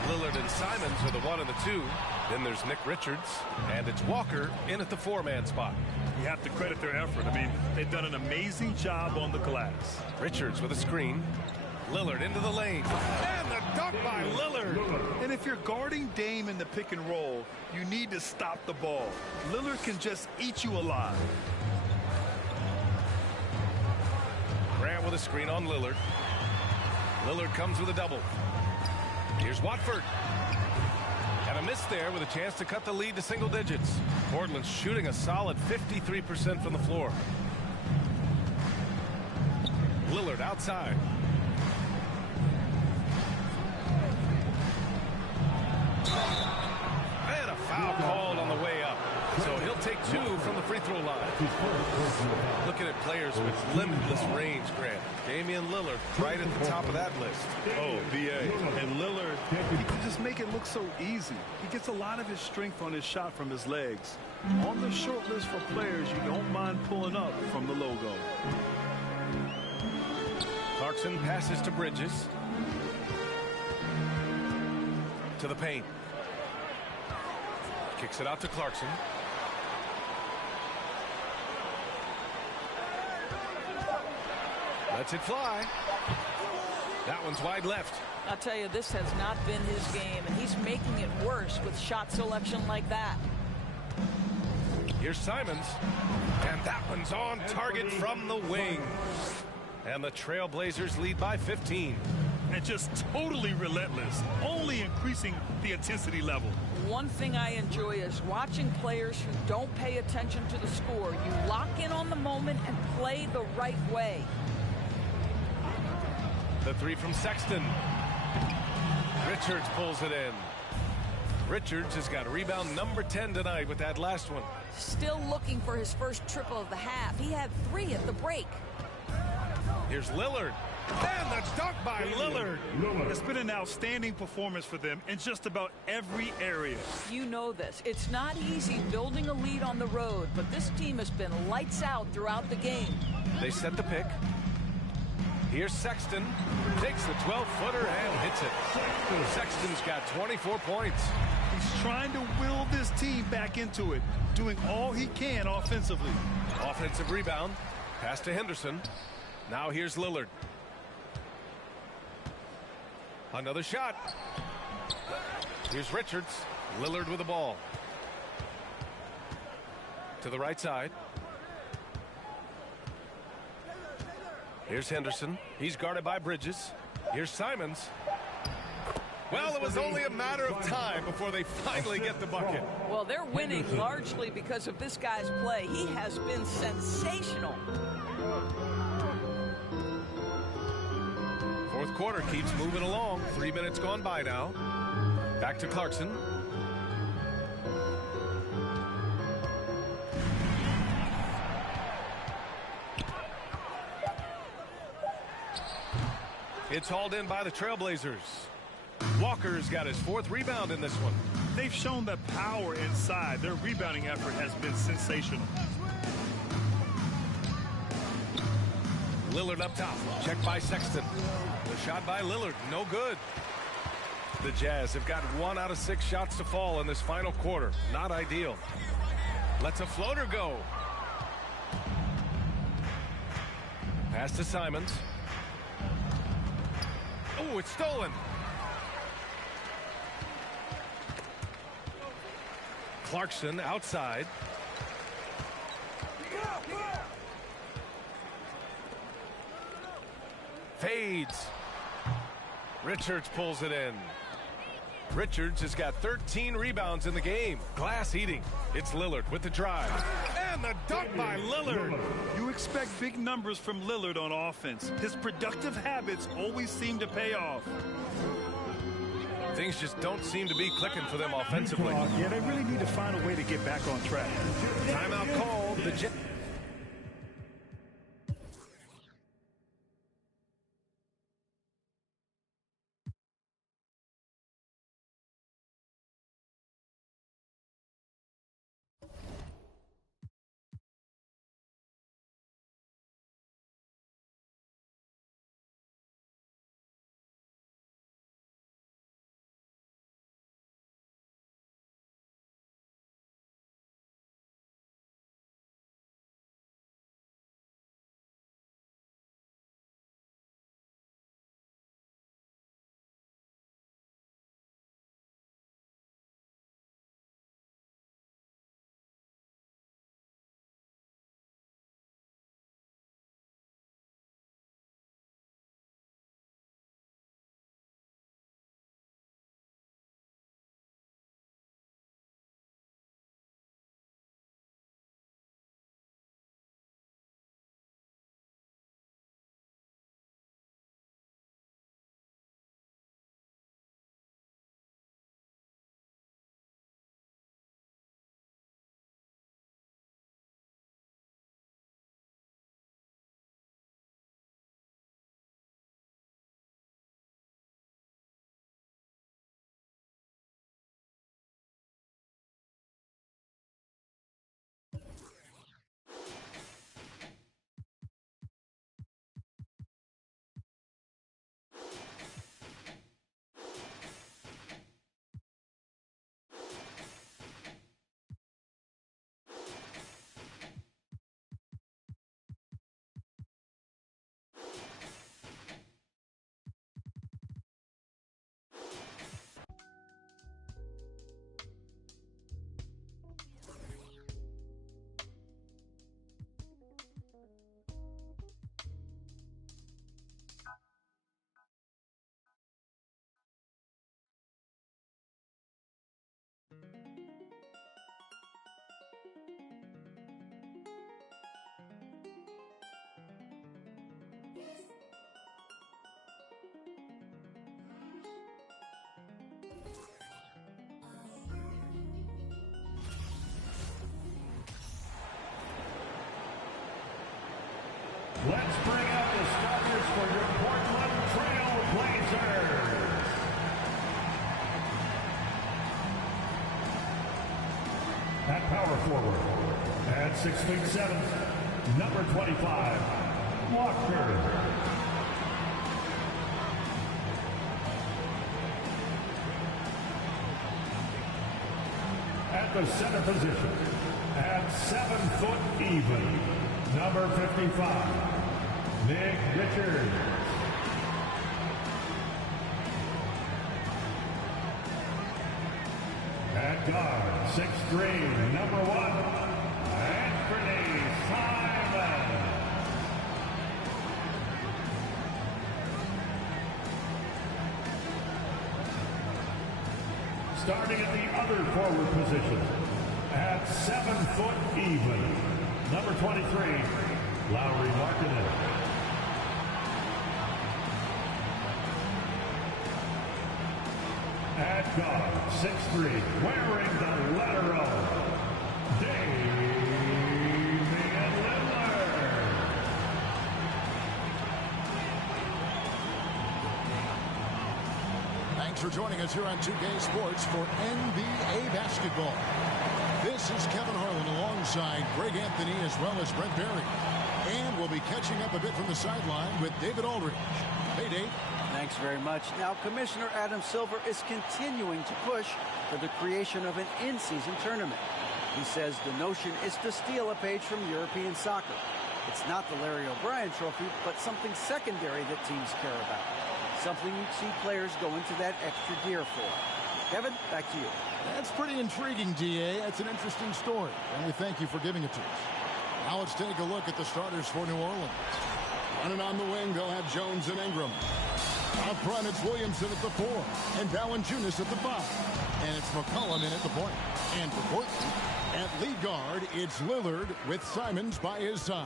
Lillard and Simons are the 1 and the 2. Then there's Nick Richards, and it's Walker in at the 4-man spot. You have to credit their effort. I mean, they've done an amazing job on the glass. Richards with a screen. Lillard into the lane. And the dunk by Lillard. And if you're guarding Dame in the pick and roll, you need to stop the ball. Lillard can just eat you alive. Grant with a screen on Lillard. Lillard comes with a double. Here's Watford. And a miss there with a chance to cut the lead to single digits. Portland's shooting a solid 53% from the floor. Lillard outside. And a foul called on the way up. So he'll take 2 from the free throw line. Looking at players with limitless range, Grant. Damian Lillard right at the top of that list. Oh, BA. And Lillard, he can just make it look so easy. He gets a lot of his strength on his shot from his legs. On the short list for players you don't mind pulling up from the logo. Clarkson passes to Bridges. To the paint. Kicks it out to Clarkson. Lets it fly. That one's wide left. I'll tell you, this has not been his game, and he's making it worse with shot selection like that. Here's Simons. And that one's on target from the wing. And the Trailblazers lead by 15. And just totally relentless, only increasing the intensity level. One thing I enjoy is watching players who don't pay attention to the score. You lock in on the moment and play the right way. The 3 from Sexton. Richards pulls it in. Richards has got rebound number 10 tonight with that last one. Still looking for his first triple of the half. He had 3 at the break. Here's Lillard. And the dunk by Lillard. It's been an outstanding performance for them in just about every area. You know this. It's not easy building a lead on the road, but this team has been lights out throughout the game. They set the pick. Here's Sexton. Takes the 12-footer and hits it. Sexton's got 24 points. He's trying to will this team back into it, doing all he can offensively. Offensive rebound. Pass to Henderson. Now here's Lillard. Another shot. Here's Richards. Lillard with the ball. To the right side. Here's Henderson. He's guarded by Bridges. Here's Simons. Well, it was only a matter of time before they finally get the bucket. Well, they're winning largely because of this guy's play. He has been sensational. Fourth quarter keeps moving along. 3 minutes gone by now. Back to Clarkson. It's hauled in by the Trailblazers. Walker's got his 4th rebound in this one. They've shown the power inside. Their rebounding effort has been sensational. Lillard up top. Checked by Sexton. The shot by Lillard. No good. The Jazz have got 1 out of 6 shots to fall in this final quarter. Not ideal. Lets a floater go. Pass to Simons. Oh, it's stolen. Clarkson outside. Fades. Richards pulls it in. Richards has got 13 rebounds in the game. Glass eating. It's Lillard with the drive. And the dunk by Lillard. You expect big numbers from Lillard on offense. His productive habits always seem to pay off. Things just don't seem to be clicking for them offensively. Yeah, they really need to find a way to get back on track. Timeout called. The Jazz. Let's bring out the starters for your Portland Trail Blazers. At power forward, at 6'7", number 25, Walker. At the center position, at 7 foot even, number 55, Nick Richards. At guard, 6'3", number 1, Anthony Simon. Starting at the other forward position, at 7 foot even, number 23, Lauri Markkanen. At guard, 6'3", wearing the letter O, Damian Lillard. Thanks for joining us here on 2K Sports for NBA basketball. This is Kevin Harlan alongside Greg Anthony as well as Brent Barry. And we'll be catching up a bit from the sideline with David Aldridge. Hey, Dave. Thanks very much. Now, Commissioner Adam Silver is continuing to push for the creation of an in-season tournament. He says the notion is to steal a page from European soccer. It's not the Larry O'Brien Trophy, but something secondary that teams care about. Something you'd see players go into that extra gear for. Kevin, back to you. That's pretty intriguing, DA. That's an interesting story, and we thank you for giving it to us. Now let's take a look at the starters for New Orleans. Running on the wing, they'll have Jones and Ingram. Up front, it's Williamson at the 4, and Valanciunas at the 5. And it's McCollum in at the point. And for Portland, at lead guard, it's Lillard with Simons by his side.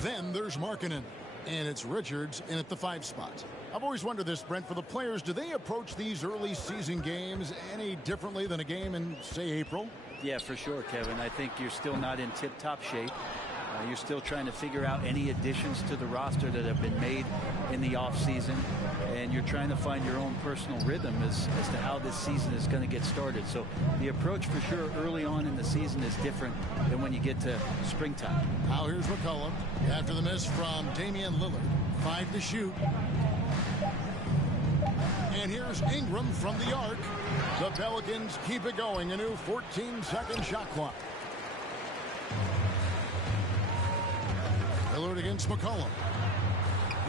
Then there's Markkanen, and it's Richards in at the 5 spot. I've always wondered this, Brent, for the players, do they approach these early season games any differently than a game in, say, April? Yeah, for sure, Kevin. I think you're still not in tip-top shape. You're still trying to figure out any additions to the roster that have been made in the offseason, and you're trying to find your own personal rhythm as to how this season is going to get started. So the approach for sure early on in the season is different than when you get to springtime. Now here's McCollum after the miss from Damian Lillard. 5 to shoot. And here's Ingram from the arc. The Pelicans keep it going. A new 14-second shot clock. Lillard against McCollum.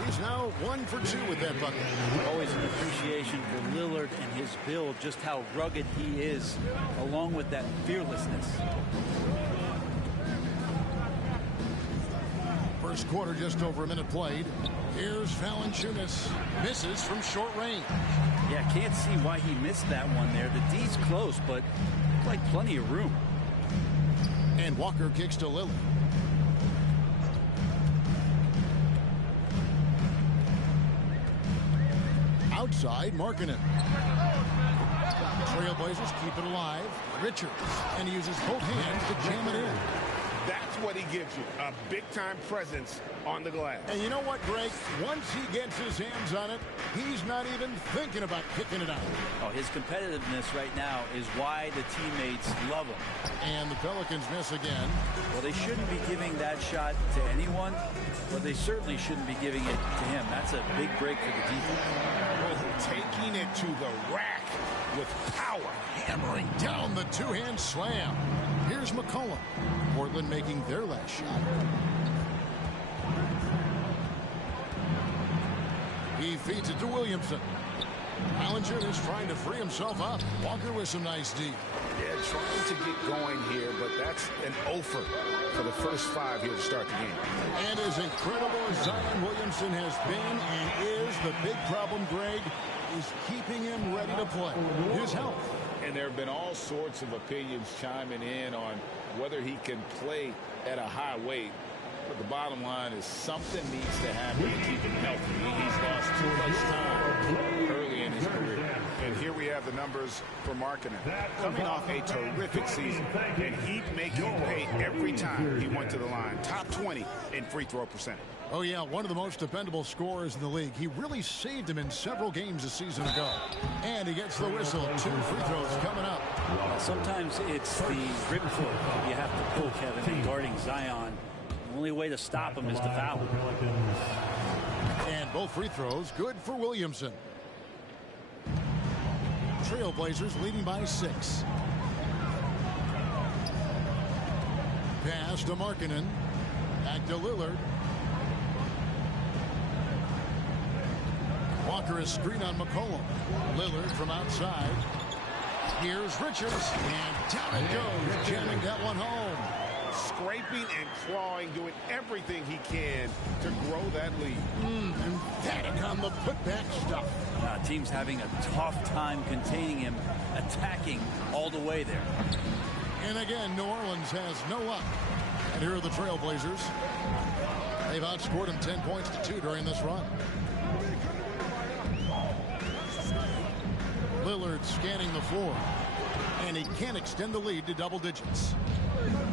He's now 1 for 2 with that bucket. Always an appreciation for Lillard and his build, just how rugged he is, along with that fearlessness. First quarter, just over a minute played. Here's Valanciunas. Misses from short range. Yeah, can't see why he missed that one there. The D's close, but like plenty of room. And Walker kicks to Lillard. Outside, Markkanen. Trailblazers keep it alive. Richards, and he uses both hands to jam it in. That's what he gives you, a big-time presence on the glass. And you know what, Greg? Once he gets his hands on it, he's not even thinking about kicking it out. Oh, his competitiveness right now is why the teammates love him. And the Pelicans miss again. Well, they shouldn't be giving that shot to anyone, but they certainly shouldn't be giving it to him. That's a big break for the defense. Well, taking it to the rack with power. Hammering down the two-hand slam. Here's McCollum. Portland making their last shot. He feeds it to Williamson. Valanciunas trying to free himself up. Walker with some nice D. Yeah, trying to get going here, but that's an offer for the first 5 here to start the game. And as incredible as Zion Williamson has been and is, the big problem, Greg, is keeping him ready to play. His health. And there have been all sorts of opinions chiming in on whether he can play at a high weight. But the bottom line is something needs to happen to keep him healthy. He's lost too much time early in his career. And here we have the numbers for Markkanen. Coming off a terrific season, and he'd make you pay every time he went to the line. Top 20 in free throw percentage. Oh, yeah, one of the most dependable scorers in the league. He really saved him in several games a season ago. And he gets the whistle. 2 free throws coming up. Sometimes it's the ripcord you have to pull, Kevin, guarding Zion. The only way to stop him is to foul him. And both free throws good for Williamson. Trailblazers leading by 6. Pass to Markkanen. Back to Lillard. Walker is screen on McCollum. Lillard from outside. Here's Richards. And down it goes. Jamming that one home. Scraping and clawing, doing everything he can to grow that lead. Emphatic on the putback stuff. Team's having a tough time containing him, attacking all the way there. And again, New Orleans has no luck. And here are the Trailblazers. They've outscored them 10 points to 2 during this run. Lillard scanning the floor. And he can't extend the lead to double digits.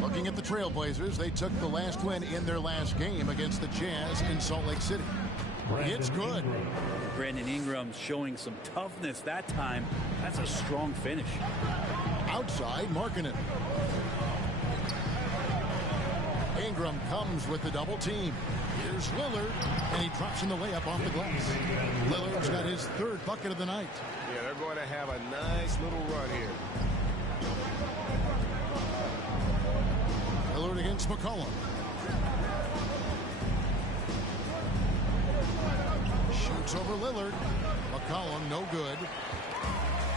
Looking at the Trailblazers, they took the last win in their last game against the Jazz in Salt Lake City. It's good. Brandon Ingram showing some toughness that time. That's a strong finish. Outside, Markkanen. Ingram comes with the double team. Here's Lillard, and he drops in the layup off the glass. Lillard's got his 3rd bucket of the night. Yeah, they're going to have a nice little run here. Lillard against McCollum. Shoots over Lillard. McCollum no good.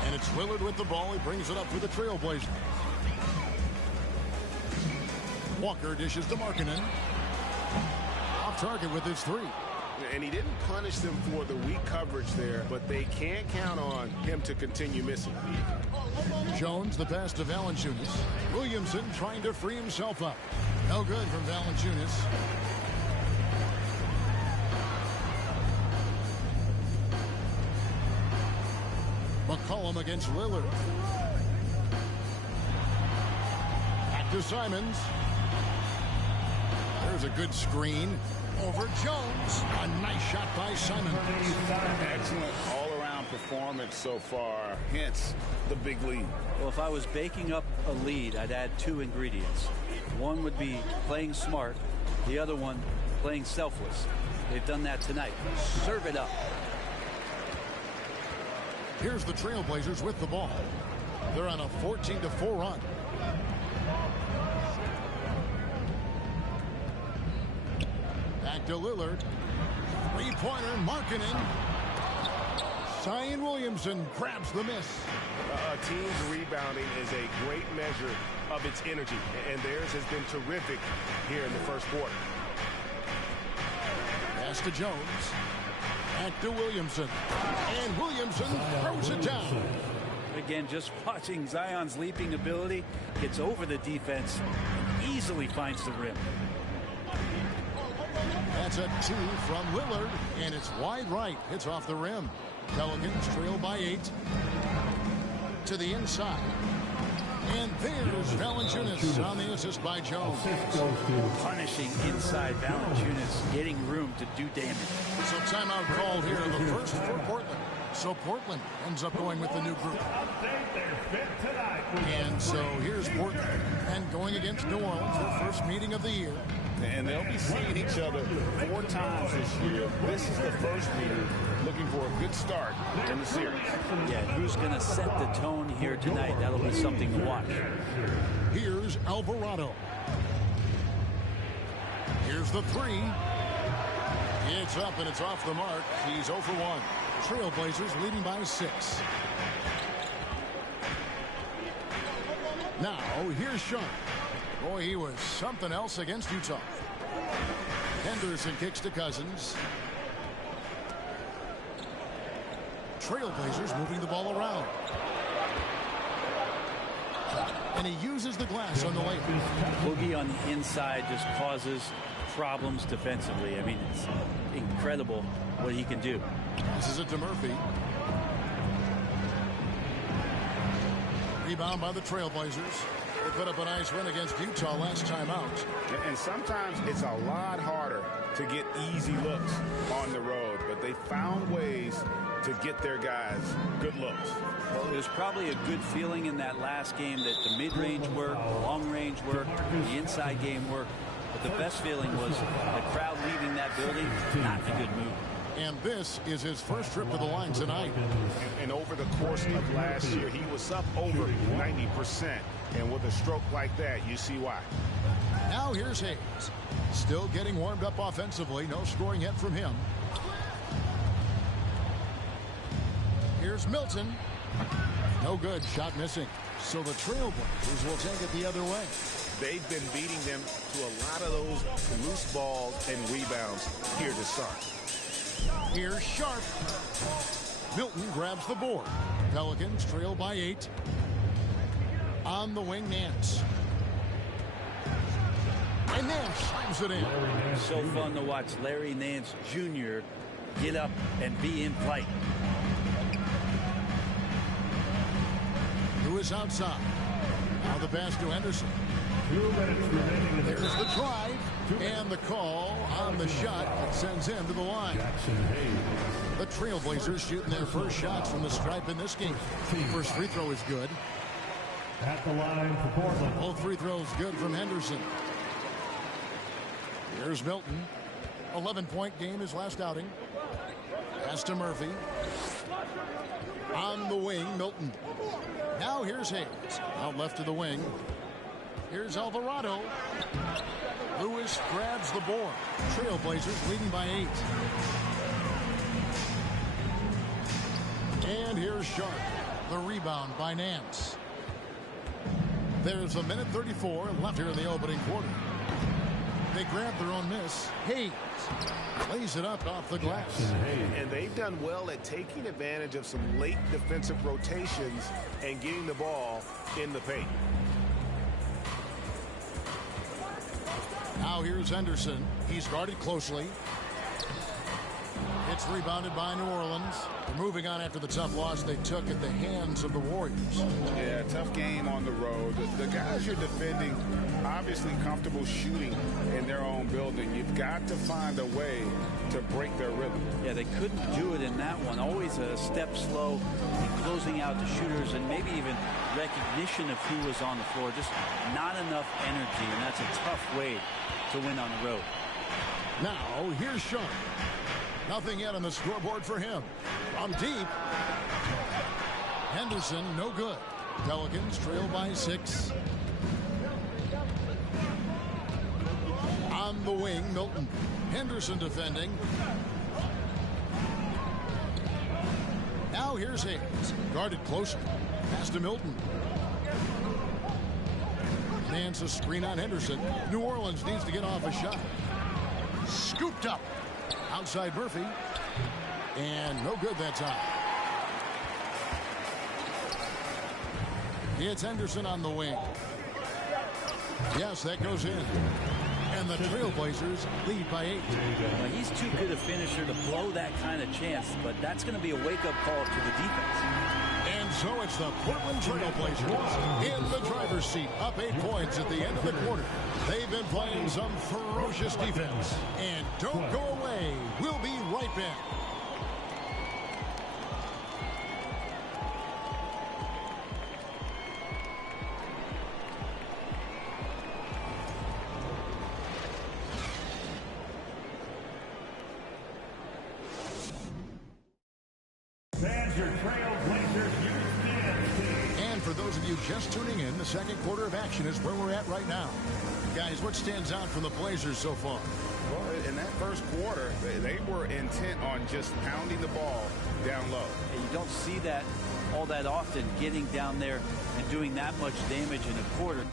And it's Lillard with the ball. He brings it up for the Trailblazers. Walker dishes to Markkanen. Off target with his 3. And he didn't punish them for the weak coverage there, but they can't count on him to continue missing. Jones, the pass to Valanciunas. Williamson trying to free himself up. No good from Valanciunas. McCollum against Lillard. Back to Simons. There's a good screen. Over Jones. A nice shot by Simons. Excellent all-around performance so far. Hence the big lead. Well, if I was baking up a lead, I'd add 2 ingredients. One would be playing smart. The other one, playing selfless. They've done that tonight. Serve it up. Here's the Trailblazers with the ball. They're on a 14-4 run. Back to Lillard. 3-pointer, Markkanen. Zion Williamson grabs the miss. A team's rebounding is a great measure of its energy, and theirs has been terrific here in the first quarter. Pass to Jones. Back to Williamson. And Williamson throws it down. Again, just watching Zion's leaping ability, gets over the defense, easily finds the rim. That's a 2 from Lillard, and it's wide right. It's off the rim. Pelicans trail by 8. To the inside. And there's Valanciunas on the assist by Jones. Punishing inside Valanciunas, getting room to do damage. So timeout called here, the first for Portland. So Portland ends up going with the new group. And so here's Portland. And going against New Orleans, their first meeting of the year. And they'll be seeing each other 4 times this year. This is the first meeting, looking for a good start in the series. Yeah, who's going to set the tone here tonight? That'll be something to watch. Here's Alvarado. Here's the 3. It's up and it's off the mark. He's 0 for 1. Trailblazers leading by 6. Now, here's Sean. Boy, he was something else against Utah. Henderson kicks to Cousins. Trailblazers moving the ball around. and he uses the glass on the layup. Boogie on the inside just causes problems defensively. I mean, it's incredible what he can do. This is it to Murphy. Rebound by the Trailblazers. They put up a nice win against Utah last time out. And sometimes it's a lot harder to get easy looks on the road, but they found ways to get their guys good looks. Well, there's probably a good feeling in that last game that the mid-range work, long-range work, the inside game work. But the best feeling was the crowd leaving that building, not a good move. And this is his first trip to the line tonight. And over the course of last year, he was up over 90%. And with a stroke like that, you see why. Now here's Hayes. Still getting warmed up offensively. No scoring yet from him. Here's Milton. No good. Shot missing. So the Trailblazers will take it the other way. They've been beating them to a lot of those loose balls and rebounds here to start. Here's Sharp. Milton grabs the board. Pelicans trail by 8. On the wing, Nance. And Nance slams it in. So fun to watch Larry Nance Jr. get up and be in flight. Who is outside? Now the pass to Henderson. There's the drive and the call on the shot that sends him to the line. The Trailblazers shooting their first shots from the stripe in this game. First free throw is good. At the line for Portland. Both free throws good from Henderson. Here's Milton. 11-point game his last outing. Pass to Murphy. On the wing, Milton. Now here's Hayes. Out left to the wing. Here's Alvarado. Lewis grabs the board. Trailblazers leading by 8. And here's Sharp. The rebound by Nance. There's a minute 34 left here in the opening quarter. They grab their own miss. Hayes lays it up off the glass. And they've done well at taking advantage of some late defensive rotations and getting the ball in the paint. Now here's Henderson. He's guarded closely. It's rebounded by New Orleans. They're moving on after the tough loss they took at the hands of the Warriors. Yeah, tough game on the road. The guys you're defending, obviously comfortable shooting in their own building. You've got to find a way to break their rhythm. Yeah, they couldn't do it in that one. Always a step slow in closing out the shooters and maybe even recognition of who was on the floor. Just not enough energy, and that's a tough way to win on the road. Now, here's Sean. Nothing yet on the scoreboard for him. From deep. Henderson, no good. Pelicans trail by 6. On the wing, Milton. Henderson defending. Now here's Hayes. Guarded closer. Pass to Milton. Nance a screen on Henderson. New Orleans needs to get off a shot. Scooped up. Outside Murphy. And no good that time. It's Henderson on the wing. Yes, that goes in. And the Trailblazers lead by 8. Now, he's too good a finisher to blow that kind of chance, but that's going to be a wake-up call to the defense. And so it's the Portland Trailblazers in the driver's seat, up 8 points at the end of the quarter. They've been playing some ferocious defense. And don't go away. We'll be right back. And for those of you just tuning in, the second quarter of action is where we're at right now. Guys, what stands out from the Blazers so far? Well, in that first quarter, they were intent on just pounding the ball down low. And you don't see that all that often, getting down there and doing that much damage in a quarter.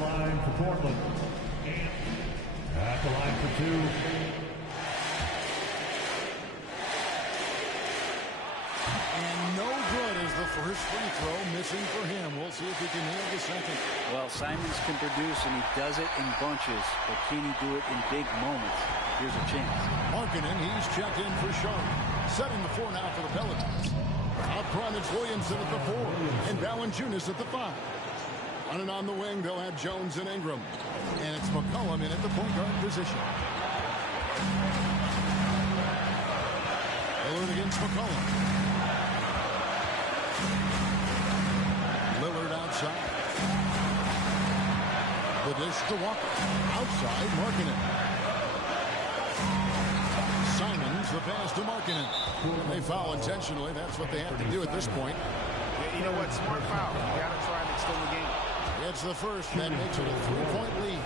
line for Portland. At the line for 2. And no good as the first free throw missing for him. We'll see if he can nail the second. Well, Simons can produce, and he does it in bunches, but can he do it in big moments? Here's a chance. Markkanen, he's checked in for Sharp. Setting the 4 now for the Pelicans. Up front, it's Williamson at the 4, and Valanciunas at the 5. Running on the wing, they'll have Jones and Ingram. And it's McCollum in at the point guard position. Lillard against McCollum. Lillard outside. The dish to Walker. Outside, Markkanen. Simons, the pass to Markkanen. They foul intentionally. That's what they have to do at this point. Yeah, you know what? Smart foul. You got to try and extend the game. It's the first. That makes it a 3-point lead.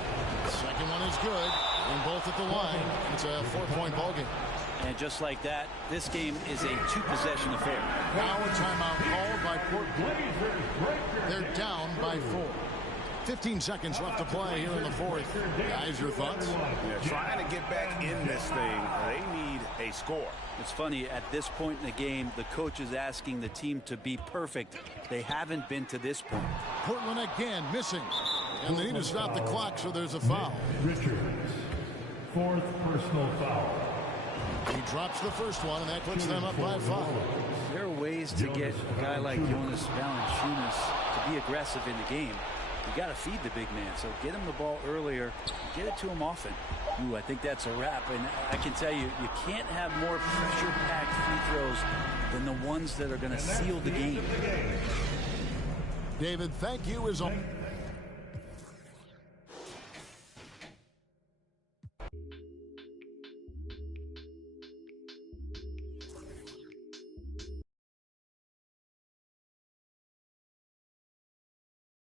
The second one is good. And both at the line. It's a 4-point ball game. And just like that, this game is a 2-possession affair. Now a timeout called by Portland. They're down by 4. 15 seconds left to play here in the fourth. Guys, your thoughts? Yeah, trying to get back in this thing, they need a score. It's funny, at this point in the game, the coach is asking the team to be perfect. They haven't been to this point. Portland again missing. And they need to stop the clock, so there's a foul. Richards, 4th personal foul. He drops the first one, and that puts them up by 5. There are ways to get a guy like Jonas Valanciunas to be aggressive in the game. You got to feed the big man, so get him the ball earlier, get it to him often. Ooh, I think that's a wrap, and I can tell you, you can't have more pressure-packed free throws than the ones that are going to seal the game. David, thank you as always.